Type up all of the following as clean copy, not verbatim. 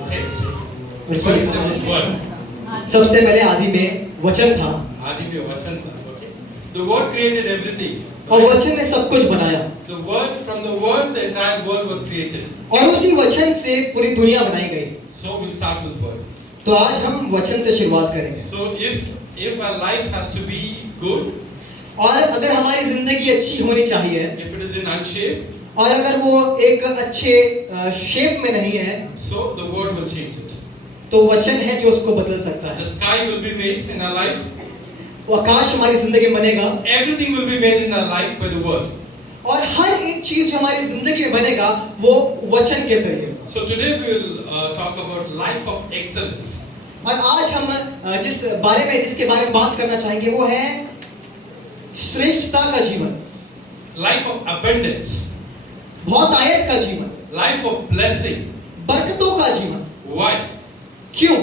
It says, और इसमें first लिखा there was है, word. सबसे पहले आदि में वचन था आदि में वचन था. Okay. The word created everything. और वचन ने सब कुछ बनाया The word, from the word, the entire world was created. और उसी वचन से पूरी दुनिया बनाई गई. So we'll start with word. तो आज हम वचन से शुरुआत करेंगे. So if our life has to be good, और अगर हमारी जिंदगी अच्छी होनी चाहिए if it is in unshape, और अगर वो एक अच्छे शेप में नहीं है so the word will change it. तो वचन है जो उसको बदल सकता The है. sky will be made in our life. वो आकाश हमारी जिंदगी में बनेगा Everything will be made in our life by the word. और हर एक चीज जो हमारी जिंदगी में बनेगा वो वचन के जरिए. So today we will talk about life of excellence. और आज हम जिसके बारे में बात करना चाहेंगे वो है श्रेष्ठता का जीवन, Life of abundance. बहुतायत का जीवन, Life of blessing. बरकतों का जीवन. Why? क्यों?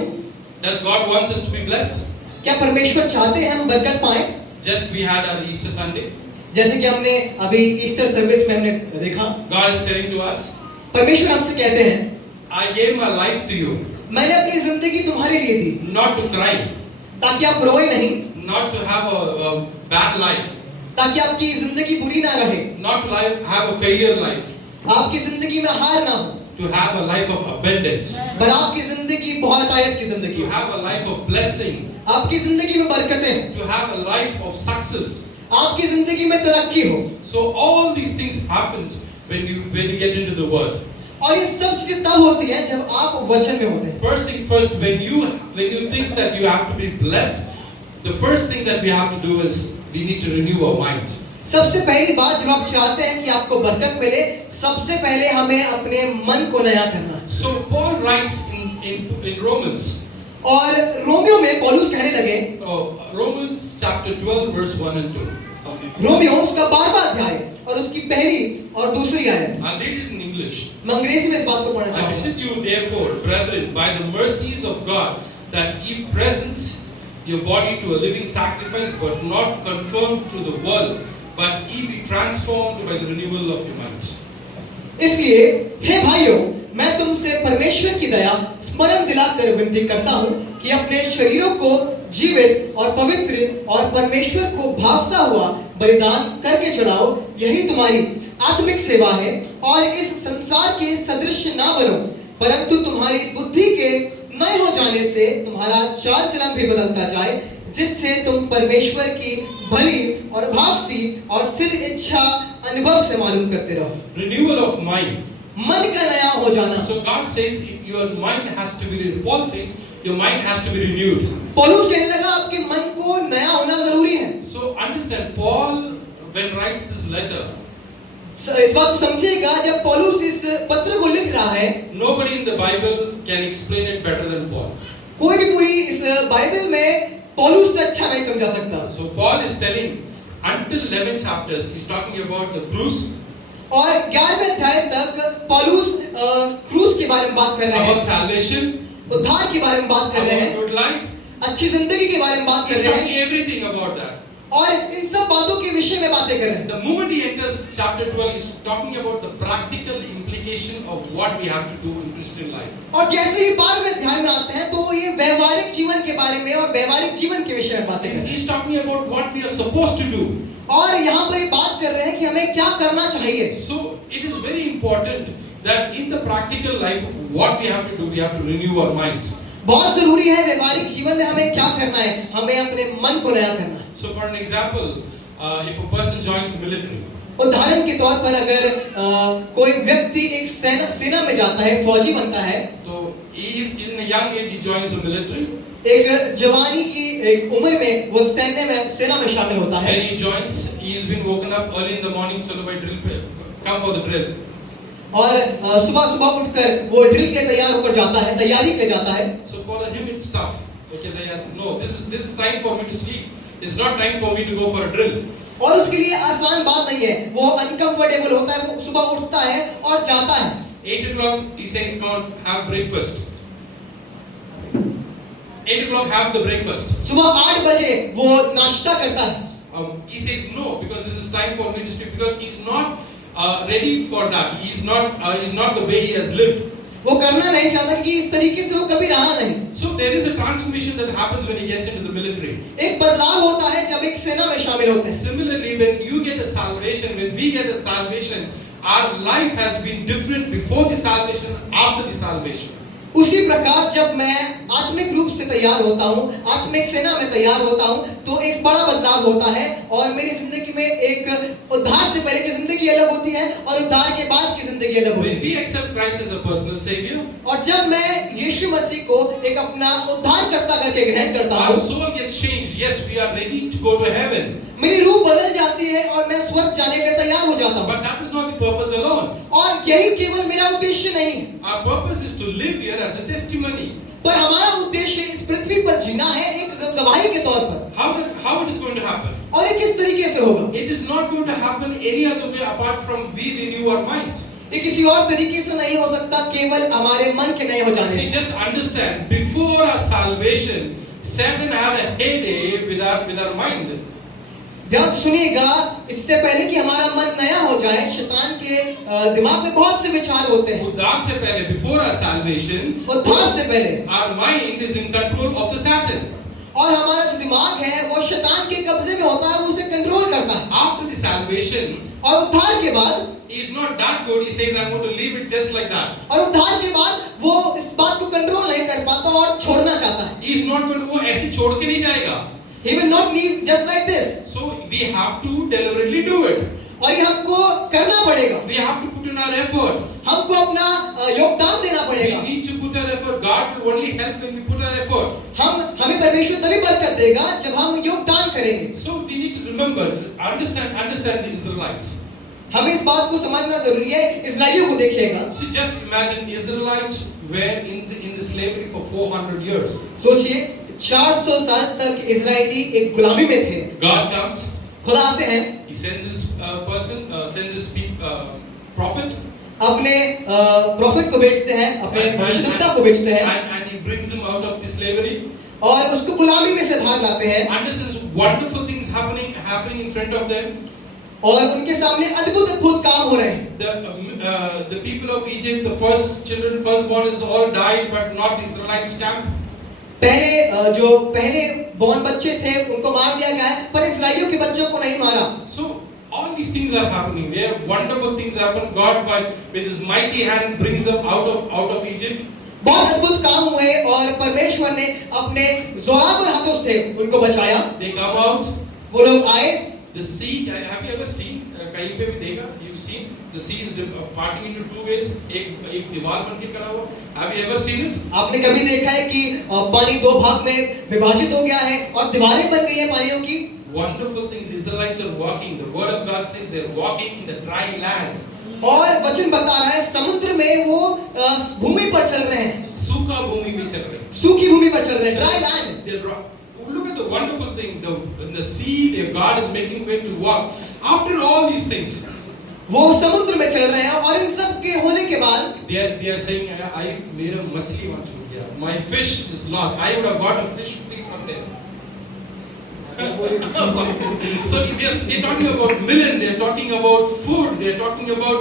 Does God wants us to be blessed? क्या परमेश्वर चाहते हैं हम बरकत पाएं? Just we had our Easter Sunday. जैसे कि हमने अभी ईस्टर सर्विस में हमने देखा, God is telling to us, परमेश्वर हमसे कहते हैं, I gave my life to you, मैंने अपनी जिंदगी तुम्हारे लिए दी not to cry, ताकि आप रोए नहीं, not to have a bad life, ताकि आपकी जिंदगी बुरी ना रहे, not to have a failure life, आपकी जिंदगी में हार ना हो, to have a life of abundance, पर आपकी जिंदगी बहुतायत की जिंदगी to हो, have a life of blessing, आपकी जिंदगी में बरकतें हो, to have a life of success. आपकी जिंदगी में तरक्की हो. So all these things happens when you get into the word. और ये सब चीजें तब होती हैं जब आप वचन में होते हैं. First thing first, when you think that you have to be blessed, the first thing that we have to do is we need to renew our mind. सबसे पहली बात जब आप चाहते हैं कि आपको बरकत मिले, सबसे पहले हमें अपने मन को नया करना है. So Paul writes in Romans. और रोमियो में पौलुस कहने लगे, Romans chapter 12 verse 1 and 2. Romeo उसका 12वां अध्याय और उसकी पहली और दूसरी आयत. I'll read it in English. मैं अंग्रेजी में इस बात को पढ़ना I चाहूंगा. beseech you therefore, brethren, by the mercies of God, that ye present your body to a living sacrifice, but not conformed to the world, but ye be transformed by the renewal of your mind. इसलिए हे भाइयों, मैं तुमसे परमेश्वर की दया स्मरण दिलाकर विनती करता हूँ कि अपने शरीरों को जीवित और पवित्र और परमेश्वर को भावता हुआ बलिदान करके चढ़ाओ, यही तुम्हारी आत्मिक सेवा है. और इस संसार के सदृश ना बनो, परंतु तुम्हारी बुद्धि के नए हो जाने से तुम्हारा चाल चलन भी बदलता जाए, जिससे तुम परमेश्वर की भली और भावती और सिद्ध इच्छा अनुभव से मालूम करते रहो. Renewal of mind. मन का नया हो जाना. So God says your mind has to be renewed. Paul says your mind has to be renewed. पौलुस कहने लगा आपके मन को नया होना जरूरी है. So understand, Paul when writes this letter, इस बात को समझिएगा, जब पौलुस इस पत्र को लिख रहा है, nobody in the Bible can explain it better than Paul. कोई भी पूरी इस बाइबल में पौलुस से अच्छा नहीं समझा सकता. So Paul is telling until 11 chapters he's talking about the cross, और 11वें अध्याय तक पौलुस क्रूस के बारे में बात कर रहे about हैं, salvation, उद्धार के बारे में बात कर रहे about हैं, good life. अच्छी जिंदगी के बारे में बात कर He's रहे हैं, talking everything about that. और इन सब बातों के विषय में बातें कर रहे हैं. The moment he enters chapter 12, he's talking about the practical implication of what we have to do in Christian life. और जैसे ही 12वें अध्याय में आते हैं तो ये व्यवहारिक जीवन के बारे में और व्यवहारिक जीवन के विषय में बातें कर रहे हैं. He's talking about what we are supposed to do. और यहाँ पर ये बात कर रहे हैं कि हमें क्या करना चाहिए. So it is very important that in the practical life, what we have to do, we have to renew our mind. बहुत जरूरी है व्यवहारिक जीवन में हमें क्या करना है, हमें अपने मन को नया करना है. So for an example, if a person joins the military, उदाहरण के तौर पर अगर कोई व्यक्ति एक सेना में जाता है, फौजी बनता है, so he is in a young age he joins the military. एक जवानी की एक उम्र में वो सेना में शामिल होता है. When he joins, he's been woken up early in the morning, chalo bhai drill, come for the drill. और सुबह सुबह उठकर वो ड्रिल के लिए तैयार होकर जाता है, तैयारी के लिए जाता है. So for him it's tough. Okay, this is time for me to sleep. It's not time for me to go for a drill. और उसके लिए आसान बात नहीं है, वो अनकंफर्टेबल होता है, वो सुबह उठता है और जाता है. 8 o'clock he says come on, have breakfast. 8 o'clock have the breakfast. सुबह 8 बजे वो नाश्ता करता है. He says no, because this is time for me to sleep, because he's not ready for that. He's not the way he has lived. वो करना नहीं चाहता क्योंकि इस तरीके से वो कभी रहा नहीं। So there is a transformation that happens when he gets into the military. एक बदलाव होता है जब एक सेना में शामिल होते हैं। Similarly, when you get a salvation, when we get a salvation, our life has been different before the salvation, after the salvation. उसी प्रकार जब मैं आत्मिक रूप से तैयार होता हूँ, आत्मिक सेना में तैयार होता हूँ, तो एक बड़ा बदलाव होता है और मेरी जिंदगी में एक उद्धार से पहले की जिंदगी अलग होती है और उद्धार के बाद की जिंदगी अलग होती When है। we accept Christ as a personal savior, और जब मैं यीशु मसीह को एक अपना उद्धारकर्ता करके ग्रहण करता our हूँ, soul gets changed. Yes, we are ready to go to heaven. मेरी रूह बदल जाती है और मैं स्वर्ग जाने के लिए तैयार हो जाता हूँ। But that is not the purpose alone. और यही केवल मेरा उद्देश्य नहीं है, Our purpose is to live here as a testimony. पर हमारा उद्देश्य इस पृथ्वी पर जीना है एक गवाही के तौर पर। How it is going to happen? और ये किस तरीके से होगा? It is not going to happen any other way apart from we renew our minds. ये किसी और तरीके से नहीं हो सकता केवल हमारे मन के नए हो जाने See, से। just understand, before our salvation, Satan had a heyday with our mind. ध्यान से सुनिएगा, इससे पहले कि हमारा मन नया हो जाए, शैतान के दिमाग में बहुत से विचार होते हैं। उद्धार से पहले, before our salvation, उद्धार से पहले our mind is in control of the Satan. और हमारा जो दिमाग है वो शैतान के कब्जे में होता है, वो उसे कंट्रोल करता है। After the salvation, और उद्धार के बाद he is not that good. He says, I'm going to leave it just like that. और उद्धार के बाद वो इस बात को कंट्रोल नहीं कर पाता और छोड़ना चाहता है। He is not going to वो ऐसे छोड़ के नहीं जाएगा. He will not leave just like this. So we have to deliberately do it. और ये हमको करना पड़ेगा। We have to put in our effort. हमको अपना योगदान देना We पड़ेगा। need to put our effort. God will only help when we put our effort. हमें परमेश्वर तभी बरकत देगा जब हम योगदान करेंगे। So we need to remember, understand the Israelites. हमें इस बात को समझना जरूरी है। इजराइलियों को देखिएगा। So just imagine Israelites were in the slavery for 400 years. सोचिए 400 साल तक इजरायली एक गुलामी में थे। God comes, खुदा आते हैं, He sends His prophet, अपने प्रॉफिट को भेजते हैं, अपने भविष्यद्वक्ता को भेजते हैं and He brings them out of the slavery. और उसको गुलामी में से बाहर लाते हैं Understands wonderful things happening in front of them. और उनके सामने अद्भुत अद्भुत काम हो रहे हैं। The people of Egypt, the firstborn is all died, but not the Israelites camp. जो पहले बॉर्न बच्चे थे उनको मार दिया गया है, पर इस्राएलियों के बच्चों को नहीं मारा। So all these things are happening. There wonderful things happen. God with His mighty hand brings them out of Egypt. बहुत अद्भुत काम हुए और परमेश्वर ने अपने जोरावर हाथों से उनको बचाया। They come out. वो लोग आए। The sea, have you ever seen? कहीं पे भी देखा? You've seen the sea is parting into two ways. एक दीवार बन के खड़ा हुआ. Have you ever seen it? आपने कभी देखा है कि पानी दो भाग में विभाजित हो गया है और दीवारें बन गई हैं पानियों की? Wonderful things. Israelites are walking. The word of God says they're walking in the dry land. और वचन बता रहा है समुद्र में वो भूमि पर चल रहे हैं। सूखा भूमि में चल रहे हैं. सूखी भूमि पर चल रहे हैं, dry land. Look at the wonderful thing. In the sea, God is making way to walk. After all these things, वो समुद्र में चल रहे हैं और इन सब के होने के बाद they are saying, मेरा मछली वहाँ छूट गया. My fish is lost. I would have got a fish free from there. So they're talking about melon. They're talking about food. They're talking about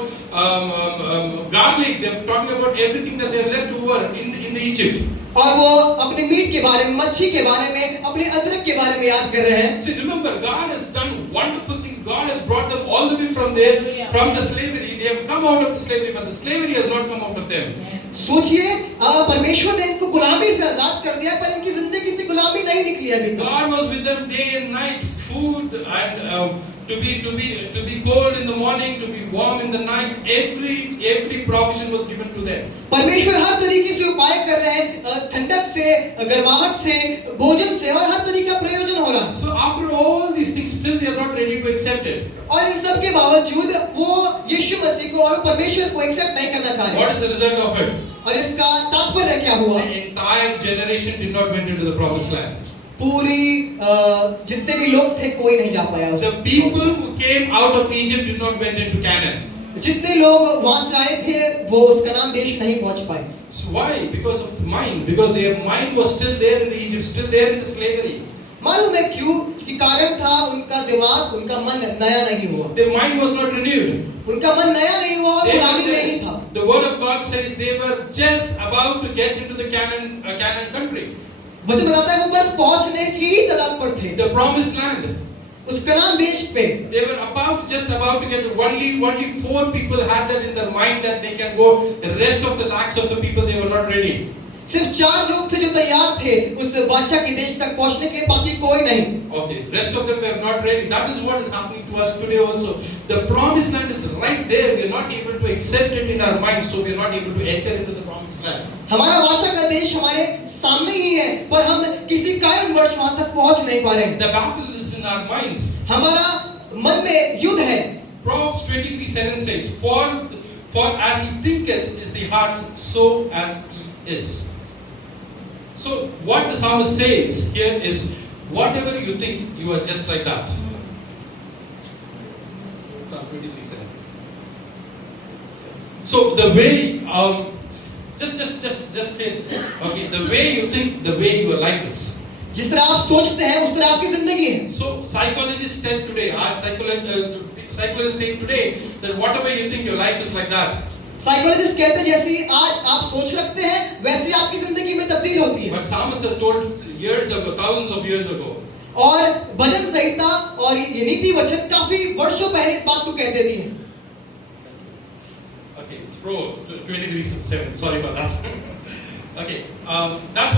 garlic. They're talking about everything that they're left over in the Egypt. और वो अपने meet के बारे में, मच्छी के बारे में, अपने अदरक के बारे में याद कर रहे हैं। See, remember, God has done wonderful things. God has brought them all the way from there, from the slavery. They have come out of the slavery, but the slavery has not come out of them. सोचिए, परमेश्वर ने इनको गुलामी से आजाद कर दिया, पर इनकी जिंदगी से गुलामी नहीं निकली अभी तक। God was with them day and night, food and to be cold in the morning, to be warm in the night. Every provision was given to them. परमेश्वर हर तरीके से उपाय कर रहे हैं, ठंडक से, गर्माहट से, भोजन से, और हर तरीके का प्रयोजन हो रहा है। So after all these things, still they are not ready to accept it. और इन सब के बावजूद वो यीशु मसीह को और परमेश्वर को एक्सेप्ट नहीं करना चाह रहे। What is the result of it? और इसका तात्पर्य क्या हुआ? The entire generation did not went into the promised land. पूरी जितने भी लोग थे कोई नहीं जा पाया। The people who came out of Egypt did not went into Canaan. जितने लोग वहां से आए थे वो उस कनान देश नहीं पहुंच पाए। So why? Because of the mind. Because their mind was still there in the Egypt, still there in the slavery. मालूम है क्यों? कि कारण था उनका दिमाग, उनका मन नया नहीं हुआ। Their mind was not renewed. उनका मन नया नहीं हुआ और गुलामी में ही था। The word of God says they were just about to get into the Canaan country, वचन बताता है वो बस पहुंचने की ही तदाद पर थे the promised land. उस कनान देश पे। They were just about to get it. Only 4 people had that in their mind that they can go. The rest of the lakhs of the people, they were not ready. सिर्फ 4 लोग थे जो तैयार थे उस वाचा के देश तक पहुंचने के लिए, बाकी कोई नहीं। Okay, rest of them were not ready. That is what is happening to us today also. The promised land is right there. We are not able to accept it in our minds, so we are not able to enter into the promised land. हमारा वाचा का देश हमारे सामने ही है, पर हम किसी कारणवश वहां तक पहुंच नहीं पा रहे। The battle is in our mind. हमारा मन में युद्ध है। Proverbs 23:7 says, For as he thinketh is the heart, so as he is. So what the psalmist says here is, whatever you think, you are just like that. Psalm 23:7. So the way, just say this. Okay, the way you think, the way your life is. जिस तरह आप सोचते हैं उस तरह आपकी जिंदगी है। So psychologists tell today, psychologists say today that whatever you think, your life is like that. Psychologist कहते हैं जैसी आज आप सोच रखते हैं वैसी आपकी जिंदगी में तब्दील होती है। But psalmists have told years ago, thousands of years ago. और भजन संहिता और ये नीति वचन काफी वर्षों पहले इस बात को कहते थे। Okay, it's Proverbs 23:7. Sorry for that. Okay, that's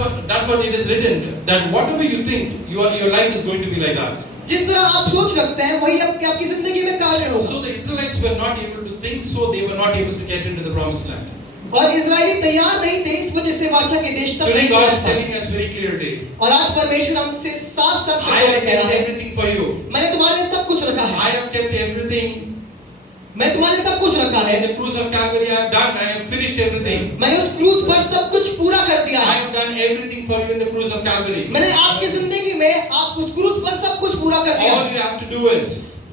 what it is written, that whatever you think, your life is going to be like that. जिस तरह आप सोच रखते हैं वही आपकी जिंदगी में कार्य होगा। So the Israelites were not able to think, so they were not able to get into the promised land. और इजरायली तैयार नहीं थे, इस वजह से वाचा के देश तक Today नहीं God पहुंच is पाए। telling us very clearly, और आज परमेश्वर हमसे साफ-साफ I शब्दों में have कह रहा kept है, everything for you. मैंने तुम्हारे लिए सब कुछ रखा है। I have kept everything. मैं तुम्हारे लिए सब कुछ रखा है। In the cruise of Calvary, I have done. I have finished everything. मैंने उस क्रूज पर सब कुछ पूरा कर दिया I है। have done everything for you in the cruise of Calvary. मैंने आपकी जिंदगी में आप उस क्रूज पर सब कुछ पूरा कर दिया All है। you have to do is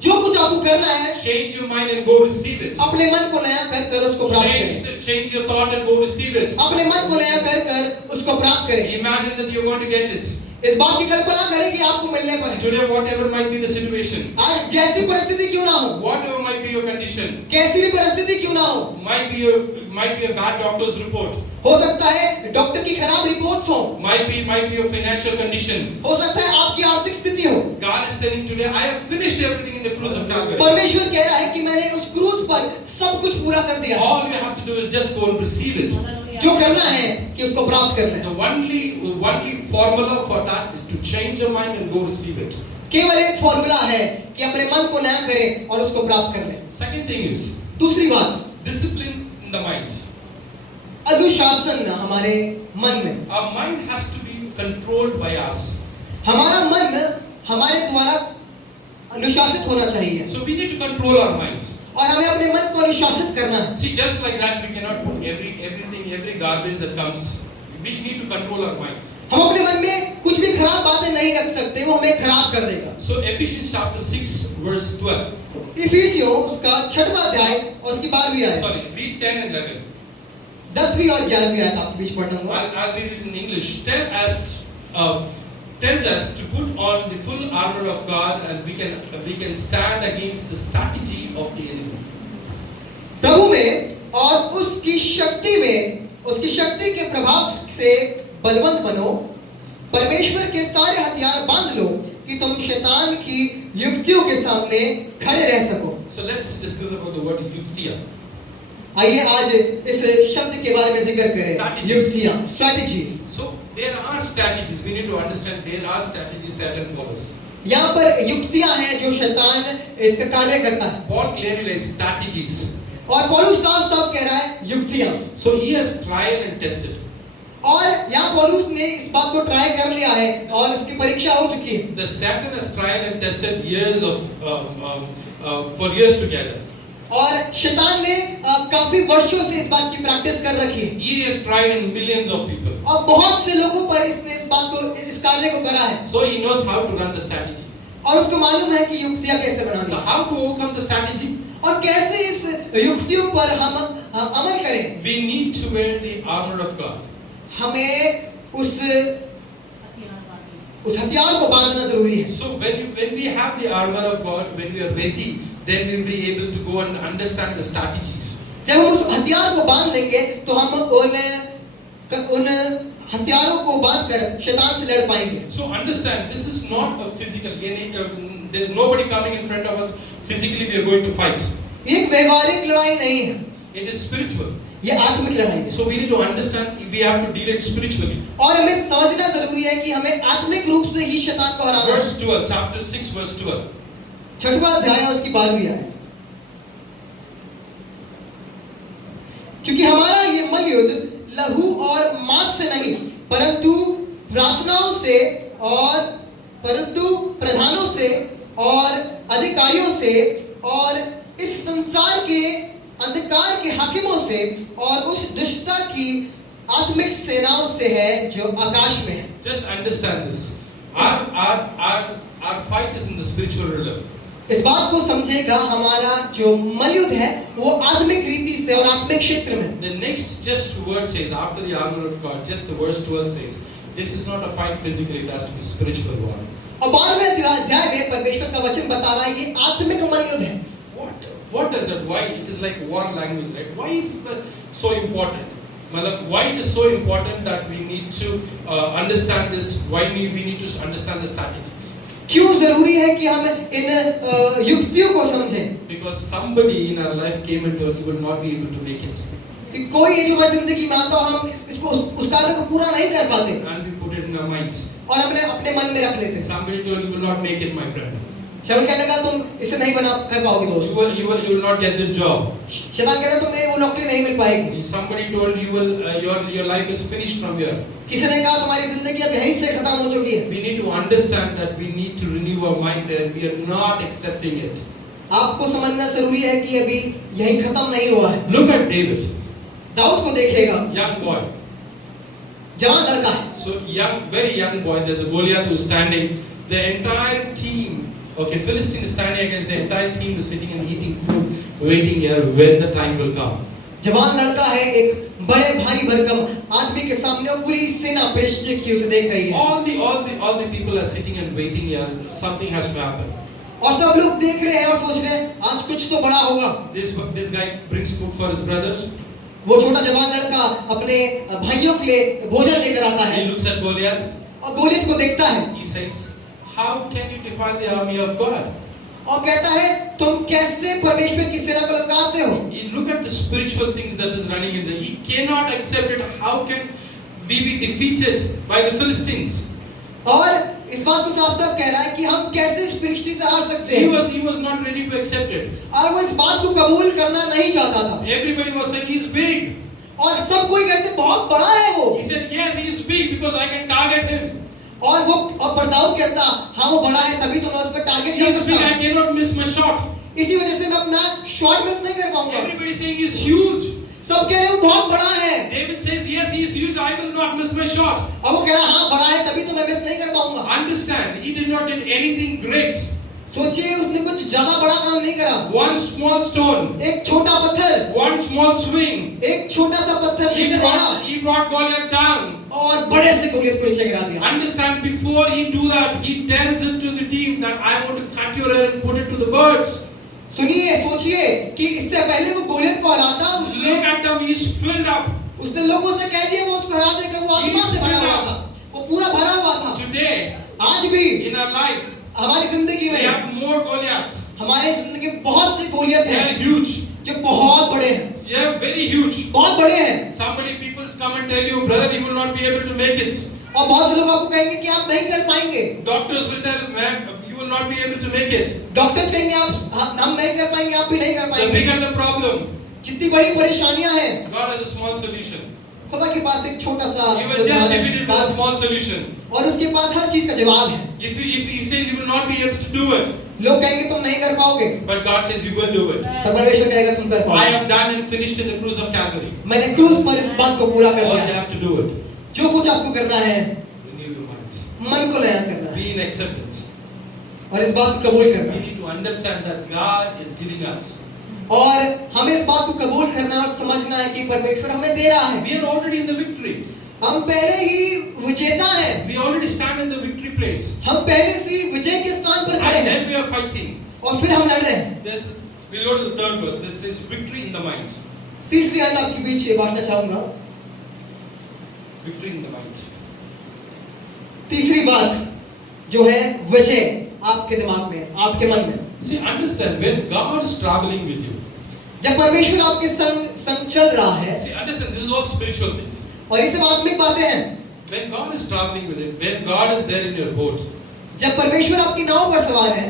जो कुछ आपको करना है, change your mind and go receive it. अपने मन को नया कर उसको प्राप्त करें। Change your thought and go receive it. अपने मन को नया कर उसको प्राप्त करें। Imagine that you're going to get it. इस बात की कल्पना करें कि आपको मिलने पर है। Today, whatever might be the situation, आज जैसी परिस्थिति क्यों ना हो, whatever might be your condition, कैसी भी परिस्थिति क्यों ना हो, might be a bad doctor's report, हो सकता है डॉक्टर की खराब रिपोर्ट्स हो, might be your financial condition. हो सकता है आपकी आर्थिक स्थिति हो। God is telling today, I have finished everything in the cruise of Calvary. परमेश्वर कह रहा है कि मैंने उस क्रूज पर सब कुछ पूरा कर दिया। All you have to do is just go and receive it. जो करना है कि उसको प्राप्त कर लें। The only formula for that is to change your mind and go receive it. केवल एक फॉर्मूला है कि अपने मन को नया करें और उसको प्राप्त कर लें। Second thing is दूसरी बात, discipline in the mind. अनुशासन हमारे मन में। Our mind has to be controlled by us. हमारा मन हमारे द्वारा अनुशासित होना चाहिए। So we need to control our mind. और हमें अपने मन को अनुशासित करना है। See, just like that, we cannot put every garbage that comes. We need to control our minds. हम अपने मन में कुछ भी खराब बातें नहीं रख सकते, वो हमें खराब कर देगा। So Ephesians chapter 6 verse 12. इफिसियों उसका 6वां अध्याय और उसकी 12वीं आयत। Sorry, read 10 and 11. 10वीं और 11वीं आयत आपके बीच पढ़ना होगा। I'll read it in English. Tells us to put on the full armor of God, and we can stand against the strategy of the enemy. प्रभु में और उसकी शक्ति के प्रभाव से बलवंत बनो, परमेश्वर के सारे हथियार बांध लो कि तुम शैतान की युक्तियों के सामने खड़े रह सको। So let's discuss about the word yuktiya. आइए आज इस शब्द के बारे में जिक्र करें। युक्तियां, strategies। So there are strategies. We need to understand there are strategies Satan follows. यहाँ पर युक्तियां हैं जो शैतान इसका कार्य करता है। Paul clearly lists strategies. और पौलुस साफ कह रहा है युक्तियां। So he has tried and tested. और यहाँ पौलुस ने इस बात को ट्राई कर लिया है और उसकी परीक्षा हो चुकी है। The Satan has tried and tested for years together. और शैतान ने काफी वर्षों से इस बात की प्रैक्टिस कर रखी है। He has tried in millions of people. और बहुत से लोगों पर इसने इस कार्य को करा है। So he knows how to run the strategy. और उसको मालूम है कि युक्तियां कैसे बनानी So है। how to overcome the strategy? और कैसे इस युक्तियों पर हम अमल करें। We need to wear the armor of God. हमें उस हथियार को बांधना जरूरी है। So when we have the armor of God, when we are ready, then we will be able to go and understand the strategies. जब हम उस हथियार को बांध लेंगे तो हम उन हथियारों को बांधकर शैतान से लड़ पाएंगे. So understand, this is not a physical. There's nobody coming in front of us physically. We are going to fight. एक व्यवहारिक लड़ाई नहीं है, It is spiritual. ये आत्मिक लड़ाई है. So we need to understand. We have to deal it spiritually. और हमें समझना जरूरी है कि हमें आत्मिक रूप से ही शैतान को हराना है. Verse 12, chapter 6, verse 12. 6वां अध्याय उसकी 12वीं आयत. क्योंकि हमारा ये मलयुद्ध लहू और मांस से नहीं परंतु प्रार्थनाओं से और परंतु प्रधानों से और अधिकारियों से और इस संसार के अंधकार के हाकिमों से और उस दुष्टता की आत्मिक सेनाओं से है जो आकाश में है. Just understand this. Our fight is in the spiritual realm. इस बात को समझेगा, हमारा जो मलयुद्ध है वो आत्मिक रीति से और आत्मिक क्षेत्र में. The next just word says, after the armor of God, just the verse 12 says, this is not a fight physically, it has to be spiritual war. और 12वें अध्याय में परमेश्वर का वचन बता रहा है ये आत्मिक मलयुद्ध है. What does that? Why it is like war language, right? Why is that so important? Why it is so important that we need to understand this? Why we need to understand the strategies? क्यों जरूरी है कि हम इन युक्तियों को समझें? Because somebody in our life came and told you will not be able to make it. कोई ये जो हमारी जिंदगी में आता और हम इसको उस कार्य को पूरा नहीं कर पाते And we put it in our mind. और अपने मन में रख लेते. Somebody told you will not make it, my friend. शैतान कहने लगा तुम इसे नहीं कर पाओगे दोस्त. You will not get this job. शैतान कहने तुम्हें वो नौकरी नहीं मिल पाएगी. Somebody told you your life is finished from here. किसी ने कहा तुम्हारी जिंदगी अब यहीं से खत्म हो चुकी है. We need to understand that we need to renew our mind there. We are not accepting it. आपको समझना जरूरी है कि अभी यही खत्म नहीं हुआ है. Look at David. दाऊद को देखेगा, Young boy. जवान लड़का है. So very young boy. There's a Goliath who's standing. The entire team. Okay, Philistine is standing against the entire team is sitting and eating food, waiting here when the time will come. जवान लड़का है, एक बड़े भारी भरकम आदमी के सामने और पूरी सेना परिश्रम की उसे देख रही है. All the people are sitting and waiting here. Something has to happen. और सब लोग देख रहे हैं और सोच रहे हैं आज कुछ तो बड़ा होगा. This guy brings food for his brothers. वो छोटा जवान लड़का अपने भाइयों के लिए भोजन लेकर आता है. He looks at Goliath. और गोलियत को देखता है. He says, "How can you defy the army of God?" और कहता है तुम कैसे परमेश्वर की सेना को ललकारते हो? You look at the spiritual things that is running in there. He cannot accept it. How can we be defeated by the Philistines? और इस बात को साफ-साफ कह रहा है कि हम कैसे इस फिलिस्ती से हार सकते हैं. He was not ready to accept it. और वो इस बात को कबूल करना नहीं चाहता था. Everybody was saying he's big. और सब कोई कहते बहुत बड़ा है वो. He said, "Yes, he is big because I can target him." और दाऊद कहता हाँ वो बड़ा है तभी तो मैं उस पर टारगेट He कर is big. सकता. I cannot miss my shot. इसी वजह से मैं अपना शॉट मिस नहीं कर पाऊंगा. Everybody saying he's huge. सब कह रहे हैं वो बहुत बड़ा है. David says, "Yes, he is huge. I will not miss my shot." और वो कह रहा हाँ बड़ा है तभी तो मैं मिस नहीं कर पाऊंगा. Understand, he did not did anything great. सोचिए उसने कुछ ज्यादा बड़ा काम नहीं करा. One small stone, एक छोटा पत्थर, one small swing. एक छोटा सा पत्थर लेकर आया He brought Goliath down. और बड़े से गोलियत को नीचे गिरा दिया. Understand, before he do that, he tells it to the team that I want to cut your hair and put it to the birds. सुनिए सोचिए कि इससे पहले वो गोलियत को हराता Look at them, he's filled up. उसने लोगों से कह दिया वो उसको हरा देगा. वो आत्मा से भरा हुआ था, वो पूरा भरा हुआ था. Today, आज भी in our life, हमारी जिंदगी we में have more Goliaths. हमारी जिंदगी में बहुत से गोलियत They हैं are huge. जो बहुत बड़े हैं, They are very huge. बहुत बड़े हैं. People come and tell you, brother, you will not be able to make it. और बहुत से लोग आपको कहेंगे कि आप नहीं कर पाएंगे. Doctors will tell, man, you will not be able to make it. Doctors कहेंगे हम नहीं कर पाएंगे, आप भी नहीं कर The पाएंगे. bigger the problem, जितनी बड़ी परेशानियां हैं God has a small solution. खुदा के पास एक छोटा सा He will just defeat it with a small solution. और उसके पास हर चीज का जवाब है. If he says you will not be able to do it, लोग कहेंगे तुम नहीं कर पाओगे, but God says you will do it. पर परमेश्वर कहेगा तुम कर I पाओगे. have done and finished in the cruise of Calvary. मैंने क्रूस पर इस बात को पूरा कर All दिया you है. have to do it. जो कुछ आपको करना है Renew your mind. मन को नया करना है Be in acceptance. और इस बात को कबूल करना We है. need to understand that God is giving us. और हमें इस बात को कबूल करना और समझना है कि परमेश्वर हमें दे रहा है. We are already in the victory. हम पहले ही विजेता हैं. We already stand in the victory place. हम पहले से ही विजय के स्थान पर खड़े And हैं then we are fighting. और फिर हम लड़ रहे हैं। We'll go to the third verse that says victory in the mind. तीसरी आयत आपके बीच ये बांटना चाहूंगा। Victory in the mind. तीसरी बात जो है विजय आपके दिमाग में, आपके मन में। See, understand, when God is traveling with you, जब परमेश्वर आपके संग चल रहा है, see, understand, this is all spiritual things. और ये सब आत्मिक बातें हैं। When God is traveling with you, when God is there in your boat, जब परमेश्वर आपकी नाव पर सवार है,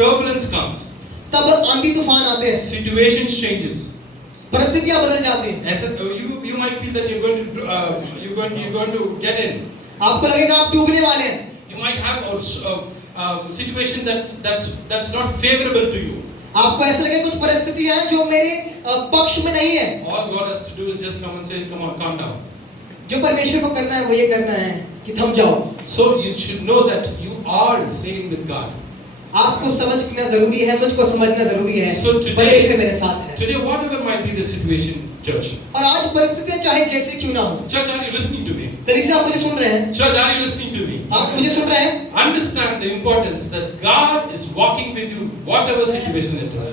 turbulence comes, तब आंधी तूफान आते हैं, situations changes. परिस्थितियां बदल जाती हैं। As you might feel that you're going to get in. आपको लगेगा आप डूबने वाले हैं। You might have a situation that's not favorable to you. आपको ऐसा लगे कुछ परिस्थितियां हैं जो मेरे पक्ष में नहीं है। All God has to do is just come and say, "Come on, calm down." जो परमेश्वर को करना है वो ये करना है कि थम जाओ। So you should know that you are sailing with God. आपको समझना जरूरी है, मुझको समझना जरूरी है। So today- परमेश्वर मेरे साथ है। Today, whatever might be the situation, church. और आज परिस्थितियां चाहे जैसे क्यों ना हो, Church, are you listening to me? कलीसिया आप मुझे सुन रहे हैं, Church, are you listening to me? आप मुझे सुन रहे हैं। Understand the importance that God is walking with you, whatever situation it is.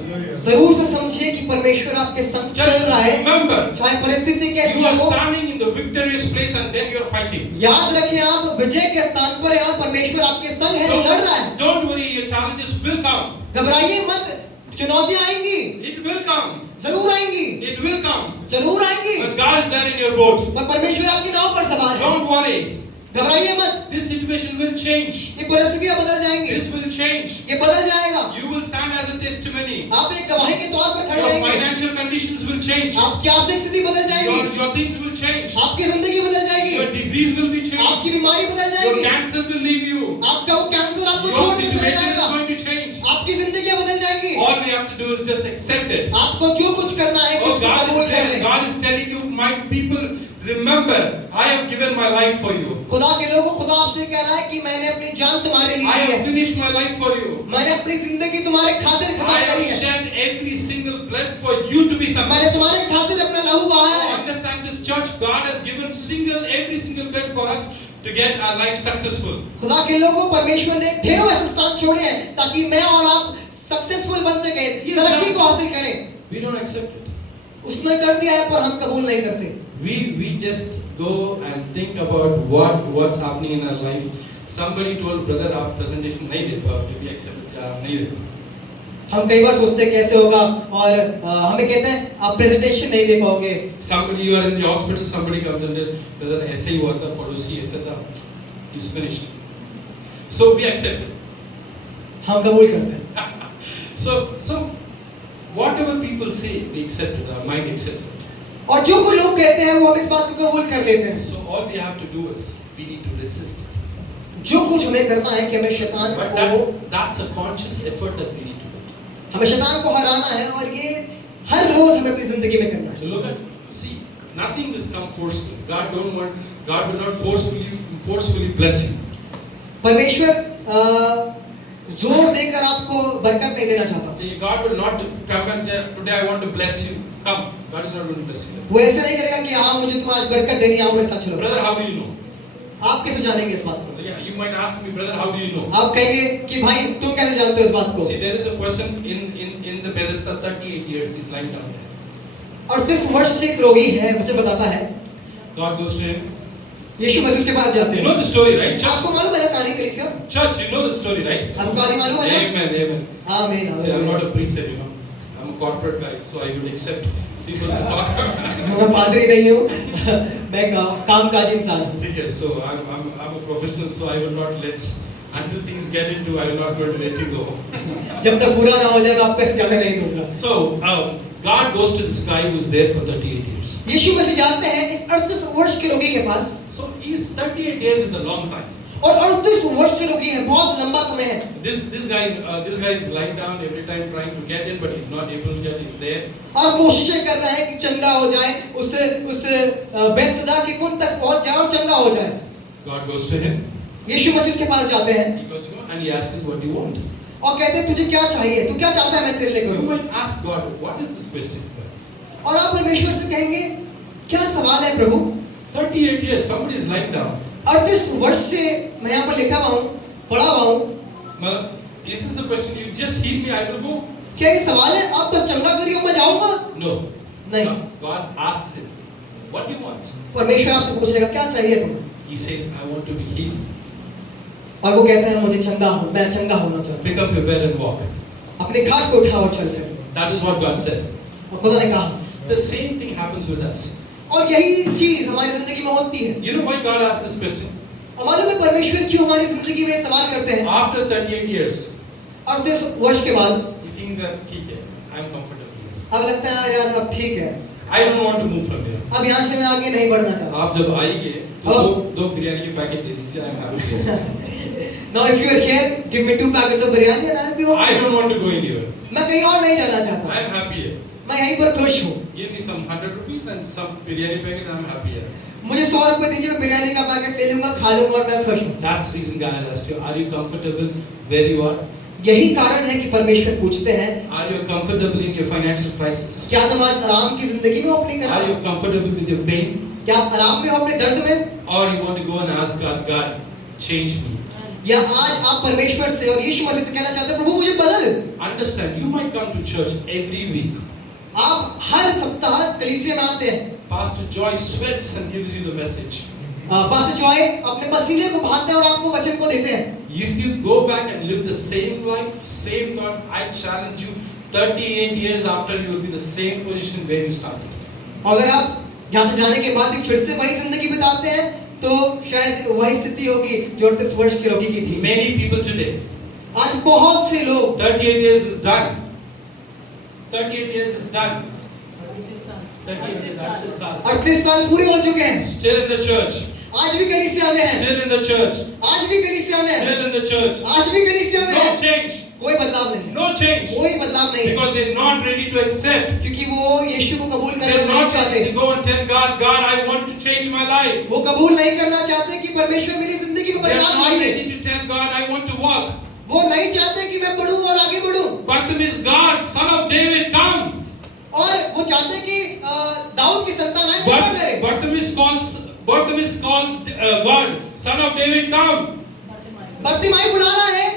जरूर से समझिए कि परमेश्वर आपके संग चल Just रहा है, remember, चाहे परिस्थिति कैसी you are हो। standing in the victorious place and then you are fighting. याद रखें आप विजय के स्थान पर हैं और परमेश्वर आपके संग है, लड़ रहा है। Don't worry, your challenges will come. घबराइए मत, चुनौतियां आएंगी, It will come. जरूर आएंगी, It will come. जरूर आएंगी। But God is there in your boat. और परमेश्वर आपकी नाव पर सवार है। Don't worry. घबराइए मत, This situation will change. ये परिस्थितियां बदल जाएंगी, This will change. ये बदल जाएगा। You will stand as a testimony. आप एक गवाही के तौर पर खड़े Your रहेंगे। financial conditions will change. आपकी आर्थिक स्थिति बदल जाएगी, Your things will change. आपकी जिंदगी बदल जाएगी, Your disease will be changed. आपकी बीमारी बदल Your जाएगी, cancer will leave you. आपका वो कैंसर आपको Your छोड़ के चला situation is जाएगा, going to change. आपकी जिंदगी बदल जाएगी। All we have to do is just accept it. आपको जो कुछ करना है Oh, उसको God कबूल is कर there. लें। God is telling you, my people, remember, I have given my life for you. खुदा के लोगों, खुदा आपसे कह रहा है कि मैंने अपनी जान तुम्हारे लिए I दी have है, finished my life for you. मैंने अपनी जिंदगी तुम्हारे खातिर खत्म I करी have है, shed every single blood for you to be मैंने successful. तुम्हारे खातिर अपना लहू बहाया Oh, है। understand this, church. God has given every single blood for us to get our life successful. खुदा के लोगों, परमेश्वर ने ढेरों ऐसे स्थान छोड़े हैं ताकि मैं और आप सक्सेसफुल बन सके, तरक्की को हासिल करें। We don't accept it. उसने कर दिया है पर हम कबूल नहीं करते। We just go and think about what's happening in our life. Somebody told brother, आप presentation नहीं दे पाओगे, we accept नहीं दे पाओगे. हम कई बार सोचते हैं कैसे होगा और हमें कहते हैं आप प्रेजेंटेशन नहीं दे पाओगे। Somebody, you are in the hospital, somebody comes and tells, brother ऐसे ही हुआ था, पड़ोसी ऐसा था, he's finished. So we accept it. हम कबूल करते हैं। So whatever people say, we accept it. Our mind accepts it. और जो कोई लोग कहते हैं वो हम इस बात को कबूल कर लेते हैं। So all we have to do is we need to resist it. जो कुछ हमें करना है कि हमें शैतान But को, that's a conscious effort that we need to do. हमें शैतान को हराना है और ये हर रोज हमें अपनी जिंदगी में करना है। So look at, see, nothing will come forcefully. God will not forcefully bless you. परमेश्वर जोर देकर आपको बरकत नहीं देना चाहता। God will not come and tell, today I want to bless you. Come. God is not going to bless you. वो ऐसे नहीं करेगा कि हाँ मुझे तुम आज बरकत देनी है, आओ मेरे साथ चलो। Brother, how do you know? आप कैसे जानेंगे इस बात को? Yeah, you might ask me, brother, how do you know? आप कहेंगे कि भाई तुम कैसे जानते हो इस बात को? See, there is a person in the Bethesda, 38 years, he's lying down there. और 30 वर्ष से एक रोगी है, वचन बताता है। God goes to him. यीशु मसीह उसके पास जाते You हैं। know the story, right? Church, आपको मालूम है ना कहानी कलीसिया? Church, you know the story, right? आपको कहानी मालूम है ना? Amen, amen. आमीन, See, I'm आमीन। not a preacher, you know. I'm a corporate guy, so I would accept people to talk. मैं पादरी नहीं हूँ, मैं कामकाजी इंसान हूँ। ठीक है, so I'm a professional, so I will not let, until things get into, I will not going to let you go. जब तक पूरा ना हो जाए मैं आपको ऐसे जाने नहीं दूंगा। So God goes to this guy who is there for 38 years. यीशु मसीह जाते हैं इस 38 वर्ष के रोगी के पास, So he's 38 years is a long time. और 38 वर्ष से रोगी है, बहुत लंबा समय है। This guy is lying down every time trying to get in, but he's not able to get. He's there. और कोशिशें कर रहा है कि चंगा हो जाए, उस बेतसदा के कुंड तक पहुंच जाए और चंगा हो जाए। God goes to him. यीशु मसीह उसके पास जाते हैं He goes to him and he asks, "What do you want?" और कहते हैं तुझे क्या चाहिए, तू क्या चाहता है मैं तेरे लिए You करूं? might ask God, "What is this question?" और आप परमेश्वर से कहेंगे क्या सवाल है प्रभु? 38 years, somebody is lying down. 38 वर्ष से मैं यहाँ पर लिखा हुआ हूँ, पढ़ा हुआ हूँ। मतलब Is this the question? You just heal me, I will go? क्या ये सवाल है? आप बस चंगा करिए मैं जाऊंगा? No. नहीं। God asks him, what do you want? परमेश्वर आपसे पूछेगा क्या चाहिए तुम्हें? He says, I want to be healed. और वो कहता है मुझे मैं चंगा होना चाहता Pick up your bed and walk. हूँ। अपने खाट को उठा और चल फिर। That is what God said. और खुदा ने कहा। The same thing happens with us. और यही चीज हमारी जिंदगी में होती है। You know why God asked this question? मालूम है परमेश्वर क्यों हमारी जिंदगी में सवाल करते हैं? After 38 years, 38 वर्ष के बाद he thinks that, ठीक है, I'm comfortable here. अब लगता है यार अब ठीक है, I don't want to move from here. अब यहाँ से मैं आगे नहीं बढ़ना चाहता। आप जब आएंगे तो हाँ। दो बिरयानी के पैकेट दे दीजिए, I'm happy. Now if you are here, give me 2 packets of biryani and I'll be okay. I don't want to go anywhere. मैं कहीं और नहीं जाना चाहता। I'm happy here. मैं यहीं पर खुश हूँ। Give me some 100 rupees and some biryani packet, I'm happy here. मुझे 100 रुपए दीजिए, मैं बिरयानी का पैकेट ले लूंगा, खा लूंगा और मैं खुश हूँ। That's the reason God asked you, are you comfortable where you are? यही कारण है कि परमेश्वर पूछते हैं, Are you comfortable in your financial crisis? क्या तुम आज आराम की जिंदगी में हो अपनी Are you comfortable with your pain? क्या आप आराम में हो अपने दर्द में? Or you want to go and ask God, God, change me? या आज आप परमेश्वर से और यीशु मसीह से कहना चाहते हैं, प्रभु मुझे बदल। Understand, you might come to church every week. आप हर सप्ताह कलीसिया में आते हैं। Pastor Joy sweats and gives you the message. Pastor Joy अपने पसीने को बहाते हैं और आपको वचन को देते हैं। If you go back and live the same life, same thought, I challenge you, 38 years after you will be the same position where you started. अगर आप यहाँ से जाने के बाद भी फिर से वही जिंदगी बिताते हैं तो शायद वही स्थिति होगी जो 38 वर्ष की रोगी की थी। Many people today, आज बहुत से लोग 38 years is done. 38 years is done. 38 years, 38 साल पूरे हो चुके हैं, still in the church, आज भी कलीसिया में हैं, still in the church, आज भी कलीसिया में हैं, still in the church. आज भी कलीसिया में No हैं। change, कोई बदलाव नहीं, no change. कोई बदलाव नहीं, Because they're not ready to accept. क्योंकि वो यीशु को कबूल करना They're नहीं not चाहते। ready to go and tell God, God, I want to change my life. वो कबूल नहीं करना चाहते कि परमेश्वर मेरी जिंदगी में They're बदलाव not लाइए। ready to tell God, I want to walk. वो नहीं चाहते कि मैं बढ़ूं और आगे बढ़ूं, Bartimaeus, God, son of David, come. और वो चाहते हैं कि दाऊद की संतान आए चला करे। Bartimaeus calls God, son of David, come. Bartimaeus बुला रहा है,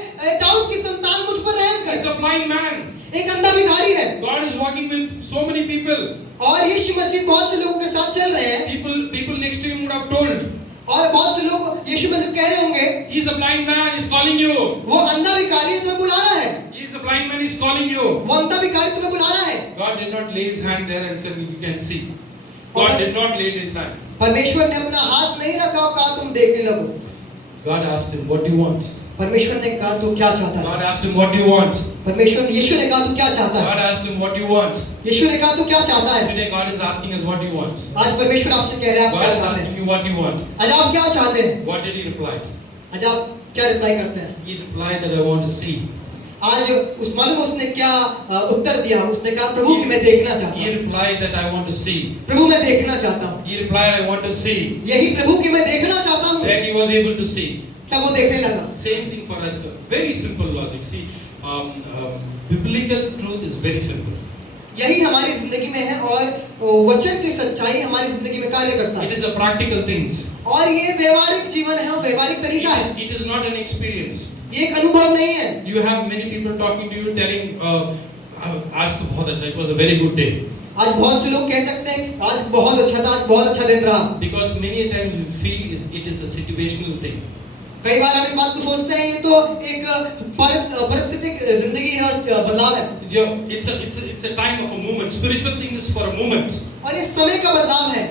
दाऊद की संतान मुझ पर रहम He's कर। a blind man. एक अंधा भिखारी है God is walking with so many people. और यीशु मसीह बहुत से लोगों के साथ चल रहे हैं People next to him would have told, और बहुत से लोग यीशु मसीह कह रहे होंगे he's a blind man, he's calling you. वो अंधा भिखारी है तुम्हें बुला रहा है, He's a blind man, he's calling you. वो अंधा भिखारी तुम्हें बुला रहा है। God did not lay his hand there and said, you can see. God did not lay his hand. परमेश्वर ने अपना हाथ नहीं रखा और कहा तुम देखने लगो। God asked him, what do you want? परमेश्वर ने कहा तू क्या चाहता है? God asked him, what do you want? परमेश्वर यीशु ने कहा तू क्या चाहता है? God asked him, what do you want? यीशु ने कहा तू क्या चाहता है? Today God is asking us, what do you want? आज परमेश्वर आपसे कह रहे हैं आप God क्या is चाहते asking हैं? you what you want. आज आप क्या चाहते हैं? What did he reply? आज आप क्या रिप्लाई करते हैं? He replied that I want to see. आज उस मालूम है उसने क्या उत्तर दिया? उसने कहा प्रभु कि मैं देखना चाहता He हूँ। replied that I want to see. प्रभु मैं देखना चाहता हूँ। He replied, I want to see. यही प्रभु कि मैं देखना चाहता हूँ। Then he was able to see. तब वो देखने लगा। Same thing for us. Very simple logic. See, biblical truth is very simple. यही हमारी जिंदगी में है और वचन की सच्चाई हमारी जिंदगी में कार्य करता It है is a practical things. और ये व्यवहारिक जीवन है और व्यवहारिक तरीका है। It is not an experience. ये एक अनुभव नहीं है। You have many people talking to you, telling, आज तो बहुत अच्छा, it was a very good day. आज बहुत से लोग कह सकते हैं आज बहुत अच्छा था, आज बहुत अच्छा दिन रहा। Because many a times we feel it is a situational thing. कई बार हम इस बात को सोचते हैं ये तो एक परिस्थितिक जिंदगी है और बदलाव है। It's a time of a moment. Spiritual thing is for a moment. और ये समय का बदलाव है।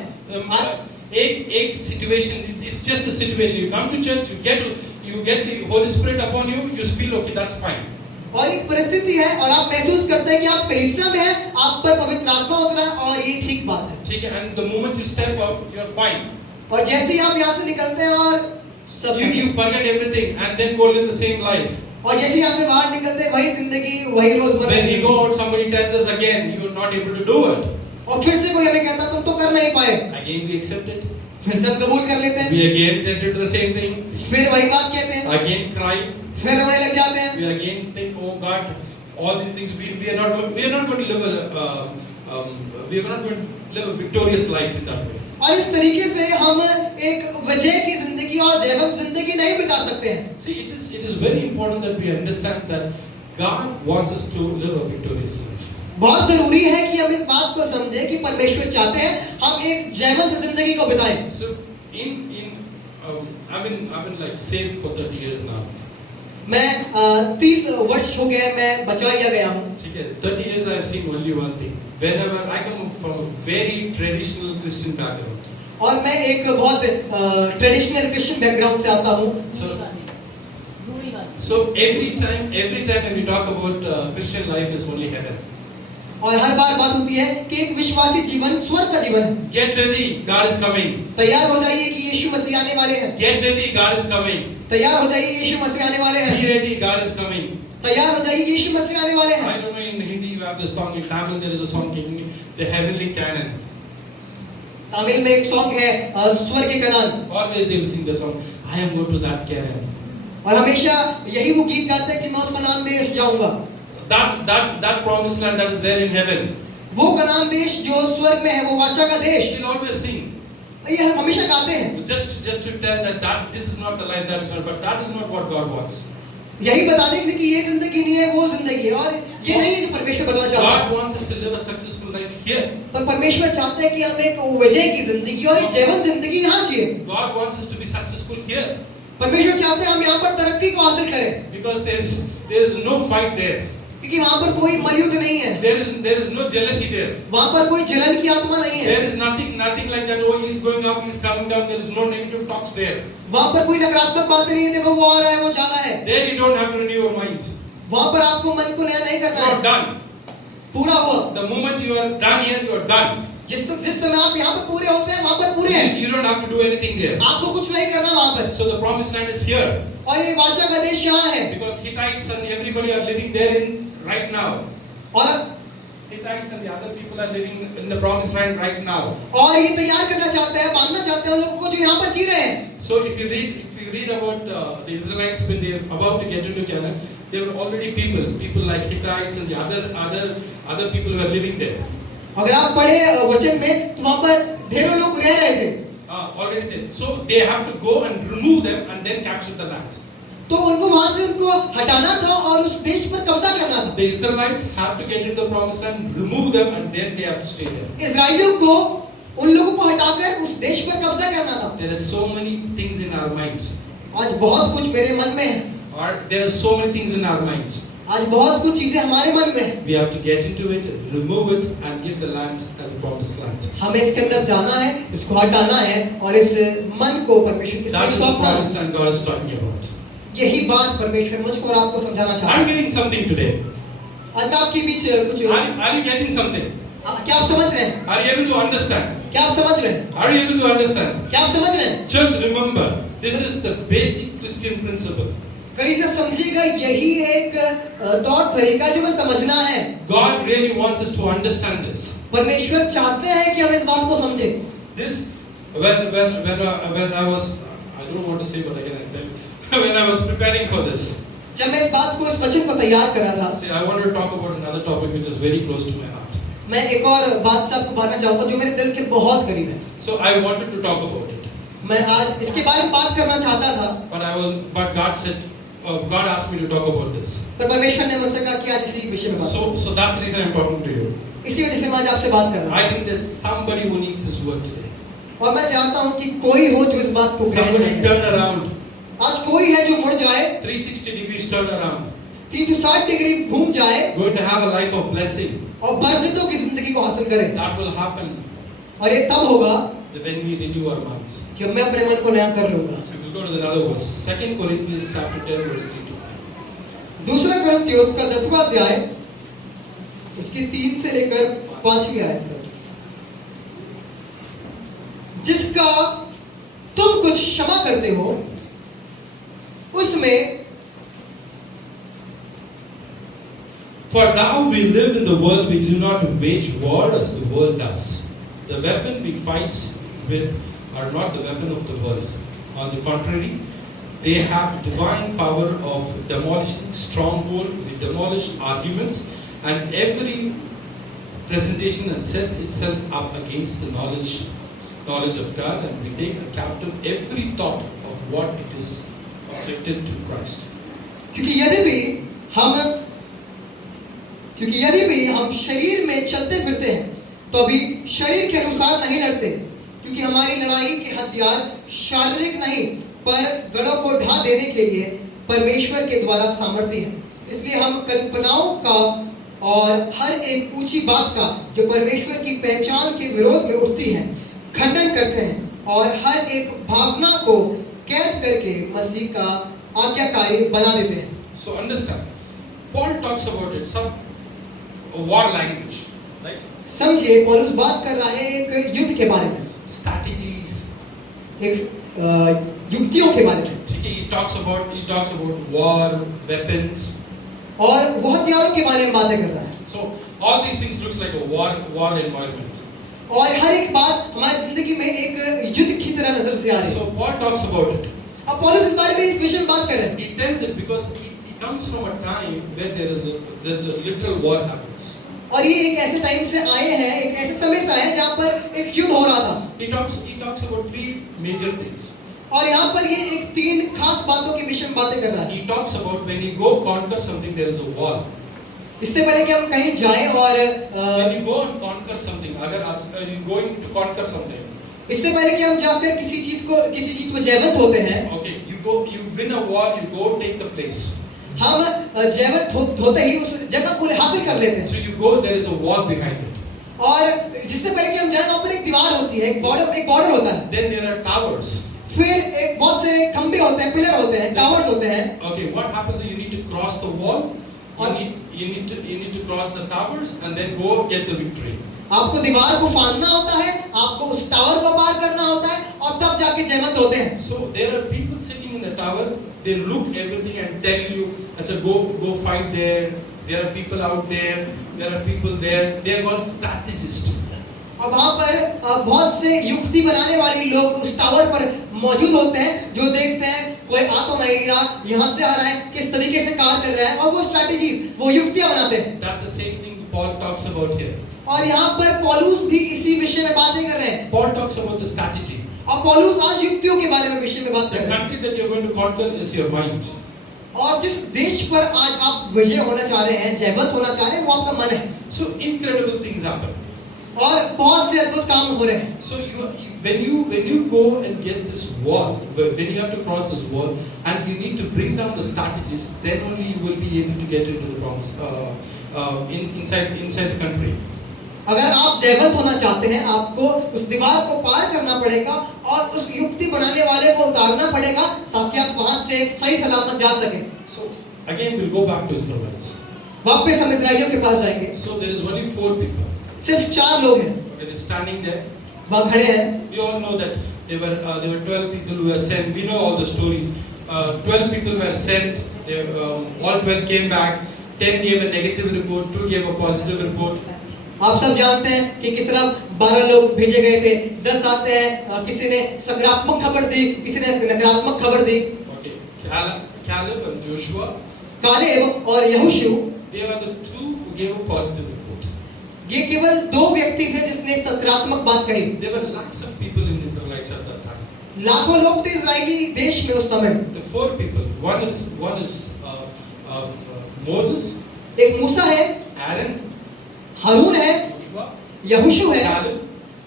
एक situation, it's just a situation. You come to church, you get the Holy Spirit upon you, you feel okay, that's fine. और एक परिस्थिति है और आप महसूस करते हैं कि आप कलीसिया में हैं, आप पर पवित्र आत्मा उतरा है और ये ठीक बात है। ठीक है, and the moment you step out, you're fine. और जैसे ही आप यहाँ से निकलते हैं और सब You forget everything and then go live the same life. और जैसे यहाँ से बाहर निकलते हैं वही जिंदगी वही रोजमर्रा When we go out, somebody tells us again, you're not able to do it. और फिर से कोई हमें कहता तुम तो कर नहीं पाए, Again we accept it. फिर से हम कबूल कर लेते हैं, We again get into the same thing. फिर वही बात कहते हैं, Again cry. फिर रोने लग जाते हैं। We again think, oh God, all these things. We are not going to live a victorious life in that way. और इस तरीके से हम एक विजय की जिंदगी और जयवंत जिंदगी नहीं बिता सकते हैं। हैं। See, it is very important that we understand that God wants us to live a victorious life. बहुत जरूरी है कि हम इस बात को समझें कि परमेश्वर चाहते हैं हम एक जयवंत जिंदगी को बिताएं। So I've been like saved for 30 years now. मैं 30 वर्ष हो गए मैं बचा लिया गया हूँ। ठीक है, 30 years I've seen only one thing. Whenever I come from a very traditional Christian background. और मैं एक बहुत ट्रेडिशनल क्रिश्चियन बैकग्राउंड से आता हूँ। So every time when we talk about Christian life is only heaven. और हर बार बात होती है कि एक विश्वासी जीवन स्वर्ग का जीवन है। Get ready, God is coming. तैयार हो जाइए कि यीशु मसीह आने वाले हैं। Get ready, God is coming. तैयार हो जाइए यीशु मसीह आने वाले हैं। Be ready, God is coming. तैयार हो जाइए कि यीशु मसीह आने वाले हैं। I don't know, in Hindi you have this song, in Tamil there is a song king, the heavenly canon. Tamil में एक सॉन्ग है स्वर्ग के Kanan. Always they will sing the song, I am going to that canon. और हमेशा यही वो गीत गाते हैं कि मैं उस कनान देश जाऊंगा। That promised land that is there in heaven. वो कनान देश जो स्वर्ग में है, वो वाचा का देश। We'll always sing. ये हम हमेशा गाते हैं। Just to tell that this is not the life that is not, but that is not what God wants. यही बताने के लिए कि ये जिंदगी नहीं है, वो जिंदगी है, और ये नहीं है जो परमेश्वर बताना चाहता है। God wants us to live a successful life here. पर परमेश्वर चाहते हैं कि हम एक विजय की जिंदगी और एक जयवंत जिंदगी यहाँ जिए। God wants us to be successful here. परमेश्वर चाहते हैं हम यहाँ पर तरक्की को हासिल करें। Because there is no fight there. क्योंकि वहाँ पर कोई मलयुद्ध नहीं है। There is no jealousy there. वहाँ पर कोई जलन की आत्मा नहीं है। There is nothing like that. Oh, he is going up, he is coming down. There is no negative talks there. वहाँ पर कोई नकारात्मक बातें नहीं है। देखो वो आ रहा है, वो जा रहा है। There you don't have to renew your mind. वहाँ पर आपको मन को नया नहीं करना You है। are done. पूरा हुआ। The moment you are done here, you are done. जिस समय आप यहाँ पर पूरे होते हैं, वहाँ पर पूरे हैं। You don't have to do anything there. आपको कुछ नहीं करना वहाँ पर। So the promised land is here. और ये वाचा का देश यहाँ है। Because Hittites and everybody are living there in right now. और Hittites and the other people are living in the promised land right now. और ये तैयार करना चाहते हैं, बांधना चाहते हैं उन लोगों को जो यहाँ पर जी रहे हैं। So if you read about the Israelites when they are about to get into Canaan, there were already people like Hittites and the other people who are living there. अगर आप पढ़े वचन में तो वहाँ पर ढेरों लोग रह रहे थे। Already there. So they have to go and remove them and then capture the land. तो उनको वहाँ से उनको हटाना था और उस देश पर कब्जा करना था। The Israelites have to get into the promised land, remove them, and then they have to stay there. इस्राएलियों को उन लोगों को हटाकर उस देश पर कब्जा करना था। There are so many things in our minds. आज बहुत कुछ मेरे मन में है। Or there are so many things in our minds. आज बहुत कुछ चीजें हमारे मन में है। We have to get into it, remove it, and give the land as a promised land. हमें इसके अंदर जाना है, इसको हटाना है और इस मन को परमेश्वर की That सेवा is the सौंपना है। promised land God is talking about. यही बात परमेश्वर मुझको और आपको समझाना चाहता I'm है। getting something today. आज मैं आपके बीच कुछ Are you getting something? क्या आप समझ रहे हैं? Are you able to understand? क्या आप समझ रहे हैं? Are you able to understand? क्या आप समझ रहे हैं? Church, remember, this is the basic Christian principle. कलीसिया समझिएगा, यही एक तौर तरीका जो हमें समझना है। God really wants us to understand this. परमेश्वर चाहते हैं कि हम इस बात को समझें। This, when I was, I don't know what to say, but I can tell you. When I was preparing for this, जब मैं इस बात को, इस वचन को तैयार कर रहा था, see, I wanted to talk about another topic which is very close to my heart. मैं एक और बात से आपको बताना चाहूँगा जो मेरे दिल के बहुत करीब है। So I wanted to talk about it. मैं आज इसके बारे में बात करना चाहता था, But God said, God asked me to talk about this. पर परमेश्वर ने मुझसे कहा कि आज इसी विषय में बात करो। So that's the reason I'm talking to you. इसी वजह से मैं आज आपसे बात कर रहा हूँ। I think there's somebody who needs this word today. और मैं चाहता हूँ कि कोई हो जो इस बात को ग्रहण Somebody करे। turn around. आज कोई है जो मुड़ जाए, 360 degrees turn around. 360 डिग्री घूम जाए Going to have a life of blessing. और बरकतों की जिंदगी को हासिल करे। That will happen और ये तब होगा when we renew our minds. जब मैं अपने मन को नया कर लूंगा। We'll go to another verse. 2 Corinthians chapter 10 verse 3 to 5. दूसरा कुरिन्थियों का 10वां अध्याय उसकी 3 से लेकर 5वीं आयत तक। जिसका तुम कुछ क्षमा करते हो उसमें For now we live in the world, we do not wage war as the world does. The weapon we fight with are not the weapon of the world. On the contrary, they have divine power of demolishing stronghold. We demolish arguments and every presentation and set itself up against the knowledge of God, and we take captive every thought of what it is of subjected to Christ. क्योंकि यदि भी हम शरीर में चलते फिरते हैं तो अभी शरीर के अनुसार नहीं लड़ते, क्योंकि हमारी लड़ाई के हथियार शारीरिक नहीं पर गढ़ों को ढा देने के लिए परमेश्वर के द्वारा सामर्थ्य है। इसलिए हम कल्पनाओं का और हर एक ऊंची बात का जो परमेश्वर की पहचान के विरोध में उठती है खंडन करते हैं और हर एक भावना को कैद करके मसीह का आज्ञाकारी बना देते हैं। So understand, Paul talks about it, some war language, right? समझिए, पौलुस बात कर रहा है एक युद्ध के बारे में, Strategies. एक युक्तियों के बारे में, ठीक है, he talks about war, weapons. और वो हथियारों के बारे में बातें कर रहा है। So all these things looks like a war environment. और हर एक बात हमारी जिंदगी में एक युद्ध की तरह नजर से आ रही है। So Paul talks about it. अब पौलुस इस बारे में, इस विषय में बात कर रहे हैं। He tells it because he comes from a time where there's a literal war happens. और ये एक ऐसे टाइम से आए हैं, एक ऐसे समय से आए हैं जहाँ पर एक युद्ध हो रहा था। He talks about three major things. और यहाँ पर ये एक तीन खास बातों के विषय में बातें कर रहा है। He talks about when you go conquer something, there is a war. इससे पहले कि हम कहीं जाएं और When you go and conquer something, अगर आप you going to conquer something. इससे पहले कि हम जाकर किसी चीज में जयवंत होते हैं, Okay, you win a war, you go take the place. हम जयवंत होते ही उस जगह को हासिल कर लेते हैं। So you go, there is a wall behind it. और जिससे पहले कि हम जाएं, वहाँ पर एक दीवार होती है, एक बॉर्डर होता है। Then there are towers. फिर एक बहुत से खंबे होते हैं, पिलर होते हैं, टावर्स होते हैं। Okay, what happens is you need to cross the wall. You need to cross the towers and then go get the victory. आपको दीवार को फांदना होता है, आपको उस टावर को पार करना होता है और तब जाके जयवंत होते हैं। So there are people sitting in the tower. They look everything and tell you, "अच्छा, go fight there. There are people out there. There are people there." They are called strategists. और वहाँ पर बहुत से युक्ति बनाने वाले लोग उस टावर पर मौजूद होते हैं, जो देखते हैं कोई आ तो नहीं रहा, यहाँ से आ रहा है, किस तरीके से कार्य कर रहा है, और वो स्ट्रैटेजीज, वो युक्तियां बनाते हैं। That's the same thing Paul talks about here. और यहाँ पर पौलुस भी इसी विषय में बातें कर रहे हैं। Paul talks about the strategy. और पौलुस आज युक्तियों के बारे में विषय में बात कर The रहे हैं। country that you're going to conquer is your mind. और जिस देश पर आज आप विजय होना चाह रहे हैं, जयवंत होना चाह रहे हैं, वो आपका मन है। So incredible things happen. और बहुत से अद्भुत काम हो रहे हैं। So when you go and get this wall, when you have to cross this wall, and you need to bring down the strategies, then only you will be able to get into the promise inside the country. अगर आप जयवंत होना चाहते हैं, आपको उस दीवार को पार करना पड़ेगा और उस युक्ति बनाने वाले को उतारना पड़ेगा, ताकि आप वहां से सही सलामत जा सकें। So again we'll go back to Israelites. वापस हम इस्राएलियों के पास जाएंगे। So there is only 4 people. सिर्फ 4 लोग हैं, Okay, they're standing there. वहाँ खड़े हैं। We all know that there were 12 people who were sent. We know all the stories. 12 people were sent. All 12 came back. 10 gave a negative report. 2 gave a positive report. आप सब जानते हैं कि किस तरह 12 लोग भेजे गए थे। 10 आते हैं, किसी ने सकारात्मक खबर दी, किसी ने नकारात्मक खबर दी। Okay, Caleb and Joshua. Caleb और यहोशू, They were the 2 who gave a positive report. ये केवल 2 व्यक्ति थे जिसने सकारात्मक बात कही। There were lakhs of people in Israelites at that time. लाखों लोग थे इजरायली देश में उस समय। The 4 people. One is Moses. एक मूसा है, Aaron. हारून है, Joshua. यहोशू है, Caleb.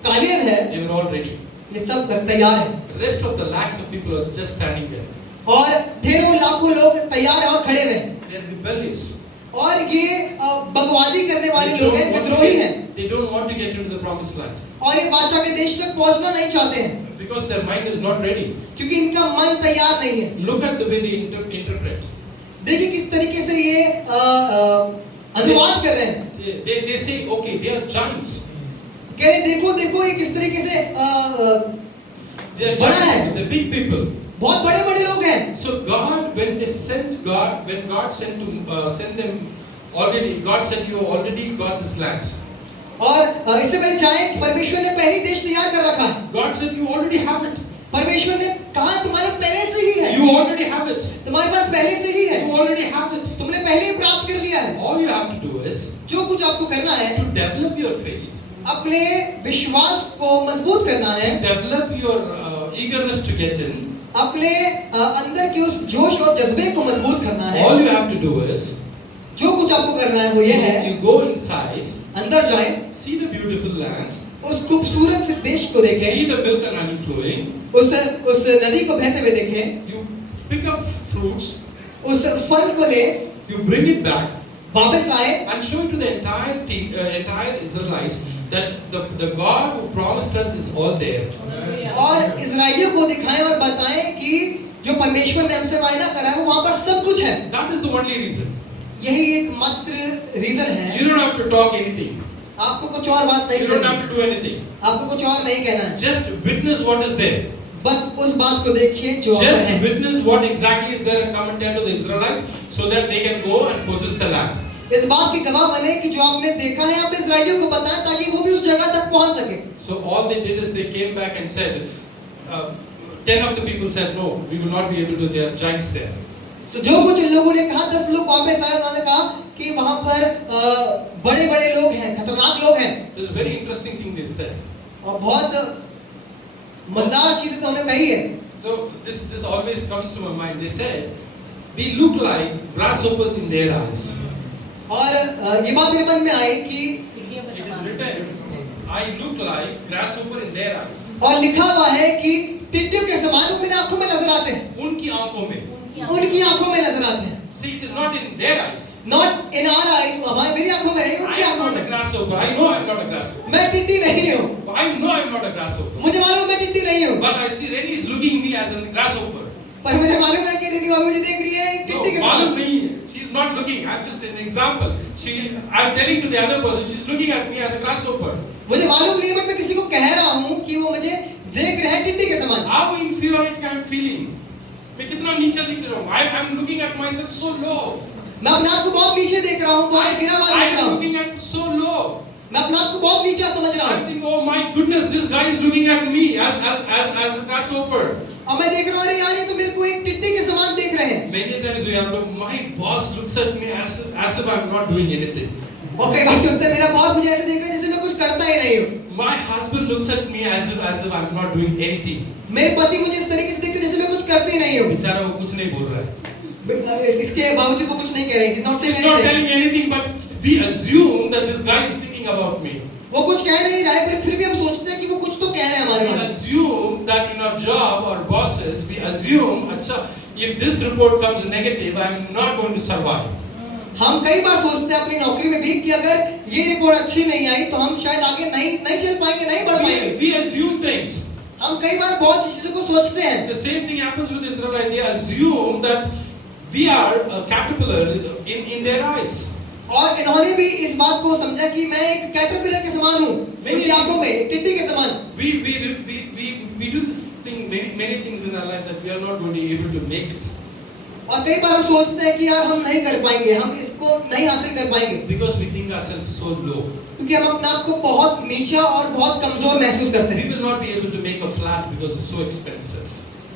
कालेब है। They were all ready. ये सब तैयार हैं The rest of the lakhs of people was just standing there. और ढेरों लाखों लोग तैयार हैं और खड़े हुए हैं। They are rebellious. और ये बगवादी करने वाले लोग हैं, विद्रोही हैं। They don't want to get into the promised land और ये बादशाह के देश तक पहुंचना नहीं चाहते हैं, because their mind is not ready. क्योंकि इनका मन तैयार नहीं है। Look at the way they interpret. देखिए किस तरीके से ये अनुवाद कर रहे हैं। They say, okay, they are giants. कह रहे देखो ये किस तरीके से They are बड़ा है, giants. The big people. बहुत बड़े बड़े लोग हैं। So when God sent them already, God said you already got this land. और इससे पहले चाहे परमेश्वर ने पहले देश तैयार कर रखा है। God said you already have it. परमेश्वर ने कहा तुम्हारे पहले से ही है। You already have it. तुम्हारे पास पहले से ही है। You already have it. तुमने पहले ही प्राप्त कर लिया है। All you have to do is जो कुछ आपको करना है, to develop your faith, अपने विश्वास को मजबूत करना है, develop your eagerness to get in, अपने अंदर की उस जोश और जज्बे को मजबूत करना है। all you have to do is जो कुछ आपको करना है वो ये है, you go inside, अंदर जाएं, see the beautiful land, उस खूबसूरत से देश को देखें, see the milk and honey flowing, उस नदी को बहते हुए देखें, you pick up fruits, उस फल को ले you bring it back, वापस लाए and show it to the entire Israelites that the God who promised us is all there. और इजराइलियों को दिखाएं और बताएं कि जो परमेश्वर ने हमसे वायदा करा है वो वहां पर सब कुछ है। That is the only reason. यही एकमात्र रीजन है। You don't have to talk anything. आपको कुछ और बात नहीं You don't करनी, have to do anything. आपको कुछ और नहीं कहना है, Just witness what is there. बस उस बात को देखिए जो वहां पर Just है। witness what exactly is there and come and tell to the Israelites so that they can go and possess the land. इस बात की गवाह बने कि जो आपने देखा है आप इजराइलियों को बताएं ताकि वो भी उस जगह तक पहुंच सके। So all they did is they came back and said, 10 of the people said, no, we will not be able to, there are giants there. So जो कुछ इन लोगों ने कहा 10 लोग वापस आए, उन्होंने कहा कि वहां पर बड़े बड़े लोग हैं, खतरनाक लोग हैं। This is a very interesting thing they said. और बहुत मजेदार चीजें तो उन्होंने कही है। So this always comes to my mind. They said, we look like grasshoppers in their eyes. और ये बात मेरे मन में आई कि It is written, I look like grasshopper in their eyes. और लिखा हुआ है कि टिड्डियों के समान वो मेरी आंखों में नजर आते हैं, उनकी आंखों में. उनकी आंखों में नजर आते हैं। See, it is not in their eyes. Not in our eyes, हमारी मेरी आंखों में नहीं, I उनकी am आंखों not a में। grasshopper. I know I am not a grasshopper. मैं टिड्डी नहीं हूँ, I know I am not a grasshopper. मुझे मालूम है मैं टिड्डी नहीं हूँ, But I see Rennie is looking me as a grasshopper. पर मुझे मालूम है कि रेनी मामी मुझे देख रही है एक No, टिड्डी के मालूम समान। नहीं है. She is not looking. I am just an example. I am telling to the other person, she is looking at me as a grasshopper. मुझे मालूम नहीं है, बट मैं किसी को कह रहा हूँ कि वो मुझे देख रहे हैं टिड्डी के समान। How inferiority I am feeling. मैं कितना नीचे दिख रहा हूँ. I am looking at myself so low. मैं अपने आप को बहुत नीचे देख रहा हूँ, बहुत गिरा हुआ I देख रहा am हूँ। looking at so low. मैं अपने आप को बहुत नीचा समझ रहा I हूँ। think, oh my goodness, this guy is looking at me as a grasshopper. और मैं देख रहा हूँ, अरे यार ये तो मेरे को एक टिड्डी के समान देख रहे हैं। Many times we have to, my boss looks at me as if I am not doing anything. और कई बार सोचते हैं मेरा बॉस मुझे ऐसे देख रहा है जैसे मैं कुछ करता ही नहीं हूँ। My husband looks at me as if I am not doing anything. मेरे पति मुझे इस तरीके से देखते हैं जैसे मैं कुछ करते ही नहीं हूँ। बेचारा वो कुछ नहीं बोल रहा है. इसके बावजूद वो कुछ नहीं कह रहे हैं। He's not saying He's not anything. telling anything, but we assume that this guy is thinking about me. वो कुछ कह नहीं रहा है, पर फिर भी हम सोचते हैं कि वो कुछ तो कह रहे हैं हमारे We बारे में। assume that in our job or bosses, we assume, अच्छा, if this report comes negative, I am not going to survive. हम कई बार सोचते हैं अपनी नौकरी में भी कि अगर ये रिपोर्ट अच्छी नहीं आई तो हम शायद आगे नहीं चल पाएंगे, नहीं बढ़ पाएंगे। We assume things. हम कई बार बहुत सी चीजों को सोचते हैं। The same thing happens with Israelites. They assume that we are a caterpillar in their eyes. और इन्होंने भी इस बात को समझा कि मैं एक कैटरपिलर के समान हूँ, उनकी आंखों में एक टिड्डी के समान। We do this thing, many things in our life that we are not going to be able to make it. और कई बार हम सोचते हैं कि यार हम नहीं कर पाएंगे, हम इसको नहीं हासिल कर पाएंगे, Because we think ourselves so low. क्योंकि हम अपने आप को बहुत नीचा और बहुत कमजोर महसूस करते We हैं। will not be able to make a flat because it's so expensive.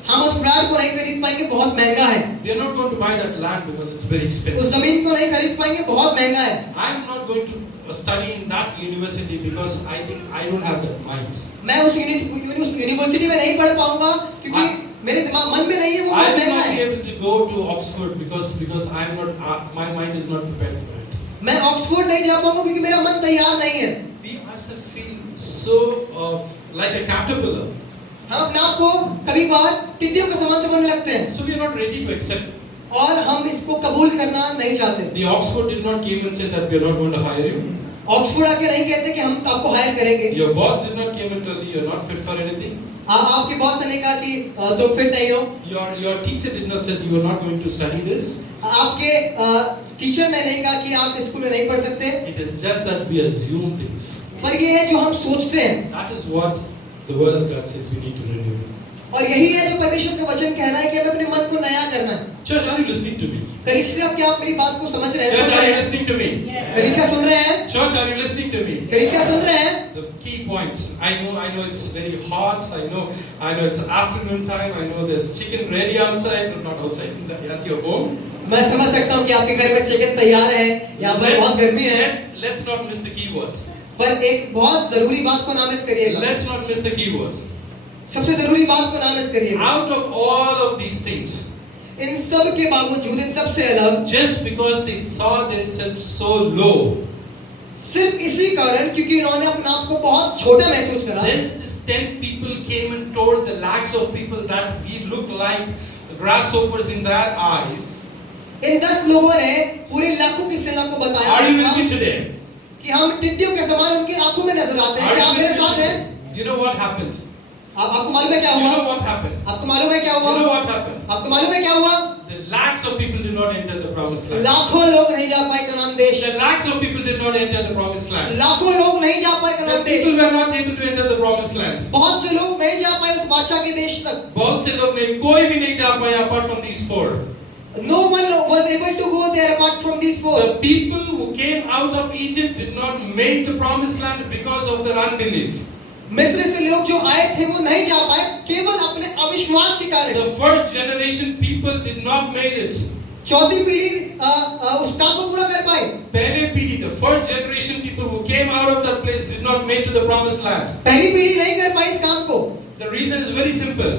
हम उस फ्लैट को नहीं खरीद पाएंगे, बहुत महंगा है। We are not going to buy that land because it's very उस expensive. जमीन को नहीं खरीद पाएंगे, बहुत महंगा है। I am not going to study in that university because I think I don't have that mind. मैं उस यूनिवर्सिटी में नहीं पढ़ पाऊंगा क्योंकि मेरे दिमाग मन में नहीं है, वो I बहुत will महंगा not be है। able to go to Oxford because I am not, my mind is not prepared for it. मैं ऑक्सफोर्ड नहीं जा पाऊंगा क्योंकि मेरा मन तैयार नहीं है। We ourselves feel so like a caterpillar. हम अपने आप को कभी बार टिड्डियों के समान समझने लगते हैं So we are not ready to accept. और हम इसको कबूल करना नहीं चाहते। The Oxford did not came and said that we are not going to hire you. Oxford आके नहीं कहते कि हम आपको हायर करेंगे। Your boss did not came and tell you you are not fit for anything. आपके boss ने नहीं कहा कि तुम फिट नहीं हो। Your teacher did not say you are not going to study this. आपके टीचर ने नहीं कहा कि आप स्कूल में नहीं पढ़ सकते। It is just that we assume things. पर ये है जो हम सोचते हैं। That is what the word of God says we need to renew. और यही है जो परमेश्वर का वचन कह रहा है कि हमें अपने मन को नया करना है। Church, are you listening to me? कलीसिया, क्या आप मेरी बात को समझ रहे हैं? Church, सुन are रहे you हैं? listening to me? कलीसिया सुन रहे हैं? Church, are you listening to me? कलीसिया सुन रहे हैं? The key points. I know it's very hot. I know it's afternoon time. I know there's chicken ready outside, not outside, at your home. मैं समझ सकता हूँ कि आपके घर में चिकन तैयार है, यहाँ पर बहुत गर्मी है। Let's not miss the key word. पर एक बहुत जरूरी बात को ना मिस करिएगा। Let's not miss the key word. सबसे जरूरी बात को नामिस करिए। Out of all of these things, इन सब के बावजूद, इन सब से अलग, just because they saw themselves so low, सिर्फ इसी कारण क्योंकि इन्होंने अपने आप को बहुत छोटा महसूस करा, this 10 people came and told the lakhs of people that we look like grasshoppers in their eyes. इन 10 लोगों ने पूरे लाखों की सेना को बताया Are you with me today? कि हम टिड्डियों के समान उनकी आंखों में नजर आते हैं। Are क्या you आप मेरे with me साथ हैं? today? You know what happened? आपको मालूम है क्या You हुआ? know what happened? आपको मालूम है क्या हुआ? You know what happened? आपको मालूम है क्या हुआ? The lakhs of people did not enter the promised land. लाखों लोग नहीं जा पाए कनान देश। The lakhs of people did not enter the promised land. लाखों लोग नहीं जा पाए The कनान देश। people were not able to enter the promised land. बहुत से लोग नहीं जा पाए उस बादशाह के देश तक। बहुत से लोग नहीं, कोई भी नहीं जा पाया apart from these four. No one was able to go there apart from these four. The people who came out of Egypt did not make the promised land because of their unbelief. मिस्र से लोग जो आए थे वो नहीं जा पाए केवल अपने अविश्वास के कारण। The first generation people did not make it. चौथी पीढ़ी उस काम को पूरा कर पाई। पहले पीढ़ी, the first generation people who came out of that place did not make to the promised land. पहली पीढ़ी नहीं कर पाई इस काम को। The reason is very simple.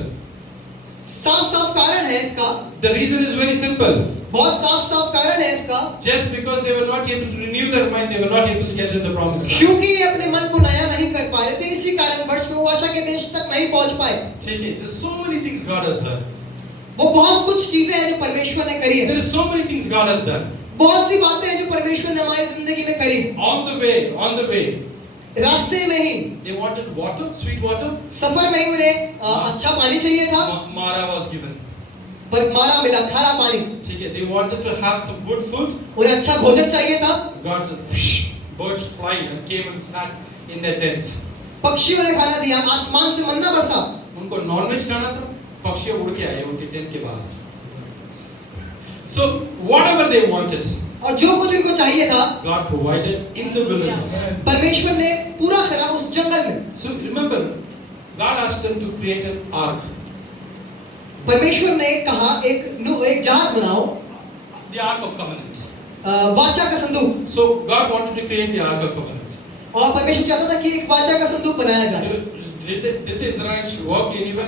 साफ-साफ कारण है इसका। The reason is very simple. बहुत साफ-साफ कारण है इसका। Just because they were not able to renew their mind, they were not able to get into the promised land. क्योंकि ये अपने मन को नया नहीं कर पा रहे थे, इसी कारणवश वो आशा के देश तक नहीं पहुंच पाए। ठीक है, there's so many things God has done. वो बहुत कुछ चीजें हैं जो परमेश्वर ने करी There है। is so many things God has done. बहुत सी बातें हैं जो परमेश्वर ने हमारी जिंदगी में करी। On the way, रास्ते में ही, they wanted water, sweet water. सफर में ही उन्हें अच्छा पानी चाहिए था, Mara was given. पर मारा मिला खारा पानी। ठीक है, they wanted to have some good food. उन्हें अच्छा भोजन चाहिए था। God said, birds fly and came and sat in their tents. पक्षियों ने खाना दिया, आसमान से मन्ना बरसा। उनको नॉनवेज खाना था, पक्षी उड़ के आए उनके टेंट के बाहर. So whatever they wanted, और जो कुछ इनको चाहिए था, God provided in the wilderness. परमेश्वर ने पूरा करा उस जंगल में। So remember, God asked them to create an ark. परमेश्वर ने कहा एक जहाज बनाओ, The ark of covenant. वाचा का संदूक। So God wanted to create the ark of covenant. और परमेश्वर चाहता था कि एक वाचा का संदूक बनाया जाए। Did the Israelites work anywhere?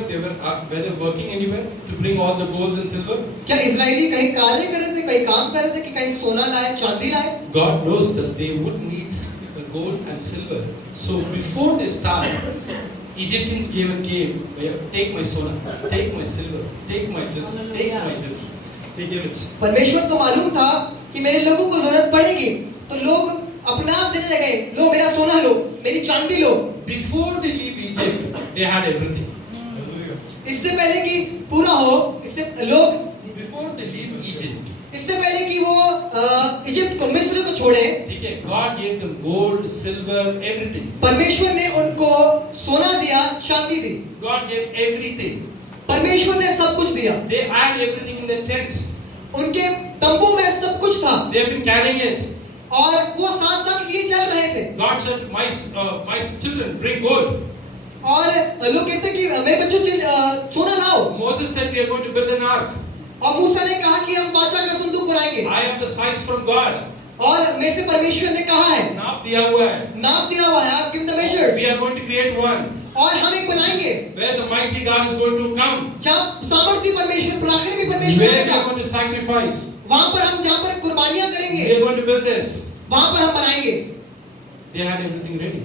Were they working anywhere to bring all the golds and silver? क्या इजरायली कहीं कार्य कर रहे थे, कहीं काम कर रहे थे कि कहीं सोना लाए, चांदी लाए? God knows that they would need the gold and silver. So before they start, Egyptians came, take my soda, take my silver, take my this, take my this. They gave it. परमेश्वर को मालूम था कि मेरे लोगों को जरूरत पड़ेगी, तो लोग अपना आप देने लगे, लो मेरा सोना लो, मेरी चांदी लो। Before they leave Egypt, they had everything. इससे पहले कि पूरा हो, इससे लोग Before they leave Egypt, इससे पहले कि वो इजिप्ट को, मिस्र को छोड़े, ठीक है, God gave them gold, silver, everything. परमेश्वर ने उनको सोना दिया, चांदी दी। God gave everything. परमेश्वर ने सब कुछ दिया। They had everything in their tent. उनके तंबू में सब कुछ था। They have been carrying it. और वो साथ-साथ लिए चल रहे थे। God said, my children, bring gold. और लोग कहते कि मेरे बच्चों सोना लाओ। Moses said, we are going to build an ark. और मूसा ने कहा कि हम वाचा का संदूक बनाएंगे। I have the size from God. और मेरे से परमेश्वर ने कहा है, नाप दिया हुआ है. नाप दिया हुआ है, आप give the measures. We are going to create one. और हम एक बनाएंगे। Where the mighty God is going to come. जहाँ सामर्थी परमेश्वर, पराक्रमी परमेश्वर Where we आएगा। are going to sacrifice. वहाँ पर हम जहाँ पर कुर्बानियाँ We करेंगे, are going to build this. वहाँ पर हम बनाएंगे। They had everything ready.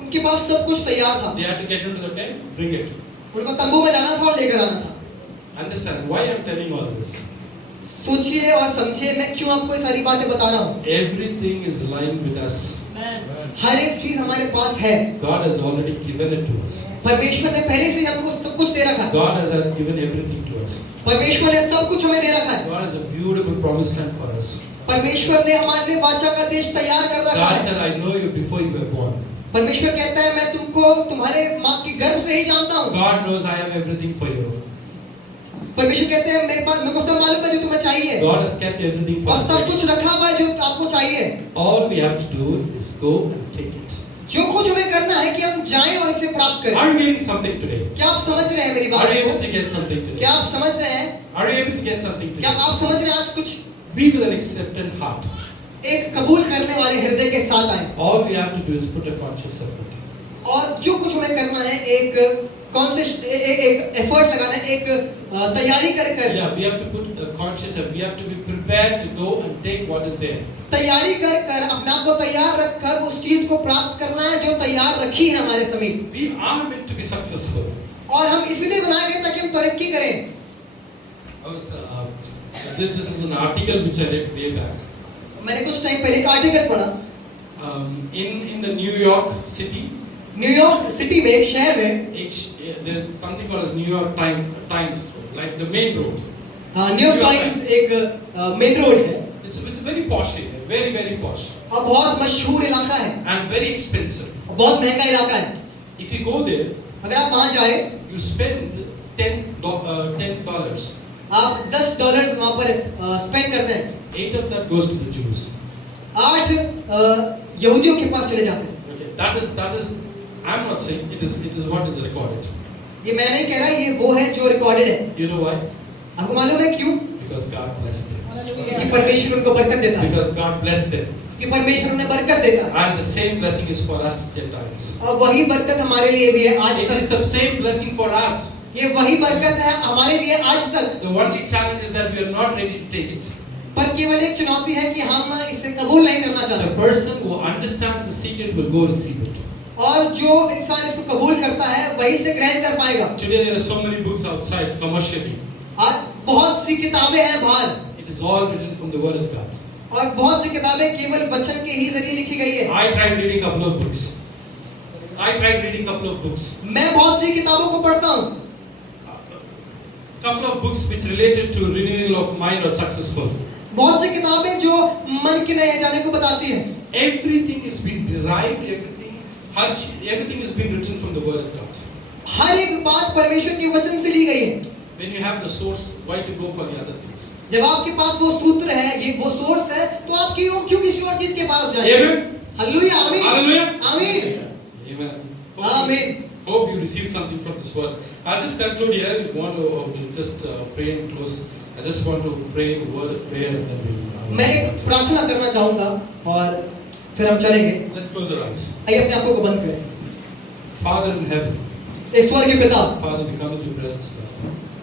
उनके पास सब कुछ तैयार था। They had to get into the tent, bring it. उनको तंबू में जाना था और लेकर आना था। Understand why I am telling all this? सोचिए और समझिए मैं क्यों आपको ये सारी बातें बता रहा हूँ। Everything is lying with us. हर एक चीज हमारे पास है। God has already given it to us. परमेश्वर ने पहले से हमको सब कुछ दे रखा है। God has given everything to us. परमेश्वर ने सब कुछ हमें दे रखा है। God has a beautiful promised land for us. परमेश्वर ने हमारे लिए वाचा का देश तैयार कर रखा God है। said, I know you before you were born. परमेश्वर कहता है मैं तुमको तुम्हारे माँ की गर्भ से ही जानता हूँ। God knows I have everything for you. परमेश्वर कहते हैं मेरे को सब मालूम है जो तुम्हें चाहिए। God has kept everything for और us. सब कुछ रखा हुआ है जो आपको चाहिए। All we have to do is go and take it. जो कुछ हमें करना है कि हम जाएं और इसे प्राप्त करें। Are you getting something today? क्या आप समझ रहे हैं मेरी बात Are you को? able to get something today? क्या आप समझ रहे हैं? Are you able to get something क्या today? आप समझ रहे हैं आज कुछ Be with an acceptant heart. एक कबूल करने वाले हृदय के साथ आए। All we have to do is put a conscious effort. और जो कुछ हमें करना है एक कौन से एक एफर्ट लगाना है, एक तैयारी कर Yeah, we have to put a conscious effort. We have to be prepared to go and take what is there. तैयारी कर अपने आप को तैयार रखकर उस चीज को प्राप्त करना है जो तैयार रखी है हमारे समीप। We are meant to be successful. और हम इसलिए बनाए गए ताकि हम तरक्की करें। This is an article which I read way back. मैंने कुछ टाइम पहले एक आर्टिकल पढ़ा, In the New York City, New York city में, एक शहर में, there's something called as New York Times, like the main road. New York times एक मेन रोड है It's a very posh area, very very posh, और बहुत मशहूर इलाका है and very expensive. और बहुत महंगा इलाका है। If you go there, अगर आप वहां जाए, you spend $10. आप $10 वहां पर स्पेंड करते हैं, 8 of that goes to the Jews. 8 यहूदियों के पास चले जाते हैं। Okay, that is. I'm not saying it is what is recorded. ये मैं नहीं कह रहा, ये वो है जो रिकॉर्डेड है। You know why? आपको मालूम है क्यों? Because God blessed them. कि परमेश्वर उनको बरकत देता है, Because God blessed them. कि परमेश्वर उन्हें बरकत देता है। And the same blessing is for us Gentiles. और वही बरकत हमारे लिए भी है आज It is तक। the same blessing for us. ये वही बरकत है हमारे लिए आज तक। The only challenge is that we are not ready to take it. पर केवल एक चुनौती है कि हम इसे कबूल नहीं करना The चाहते। person who understands the secret will go receive it. और जो इंसान इसको कबूल करता है वही इसे ग्रहण कर पाएगा। Today there are so many books outside commercially. आज बहुत सी किताबें हैं बाहर, It is all written from the Word of God. और बहुत सी किताबें केवल वचन के ही जरिए लिखी गई है। I tried reading a couple of books. मैं बहुत सी किताबों को पढ़ता हूँ। Couple of books which related to renewal of mind or successful. बहुत सी किताबें जो मन के नए जाने को बताती हैं। Everything is been derived. Everything is been written from the Word of God. हर एक बात परमेश्वर के वचन से ली गई है। When you have the source, why to go for the other things? जब आपके पास वो सूत्र है, ये वो सोर्स है, तो आप क्यों किसी और चीज के पास जाएं? Amen. हालेलुया, आमीन। Hallelujah. आमीन। Amen. Amen. Hope you receive something from this word. I'll just conclude here. We'll just pray and close. I just want to pray a word of prayer and then we'll. मैं एक प्रार्थना करना चाहूंगा और फिर हम चलेंगे। Let's close our eyes. आइए अपने आंखों को बंद करें। Father in heaven. एक स्वर्गीय पिता, Father, we come into your presence, God.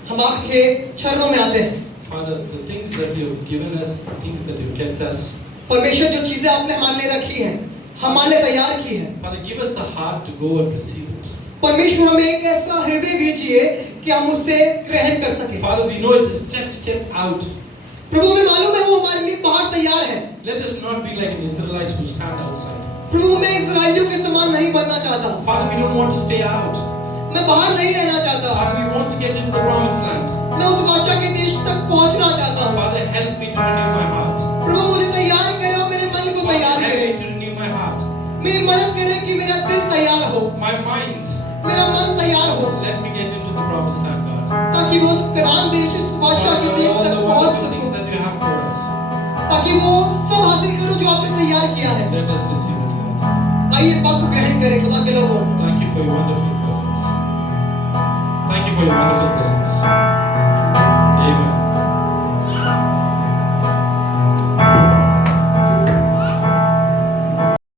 हम आपके चरणों में आते हैं। Father, the things that you have given us, the things that you have kept us. परमेश्वर, जो चीजें आपने हमारे लिए रखी हैं, हमारे लिए तैयार की हैं, Father, give us the heart to go and receive it. परमेश्वर हमें एक ऐसा हृदय दीजिए कि हम उससे ग्रहण कर सकें। Father, we know it is just kept out. प्रभु, हमें मालूम है वो हमारे लिए बाहर तैयार है। Let us not be like an Israelites who stand outside. प्रभु, मैं इस्राएलियों के समान नहीं बनना चाहता। Father, we don't want to stay out. मैं बाहर नहीं रहना चाहता। Father, we want to get into the promised land. मैं उस वाचा के देश तक पहुंचना चाहता हूँ। Father, help me to renew my heart. प्रभु, मुझे तैयार करे और मेरे मन को Father, तैयार help करे। me to renew my heart. मेरी मदद करे कि मेरा दिल तैयार हो, My mind. मेरा मन तैयार हो, Let me get into the promised land, God. ताकि वो उस कनान देश, उस वाचा के Father, देश all तक the पहुंच wonderful things सकूं, that you have for us. ताकि वो सब हासिल करूं जो आपने तैयार किया है। Let us receive it, Lord. आइए इस बात को ग्रहण करें खुदा के लोगों। Thank you for your wonderful presence. Thank you for your wonderful presence.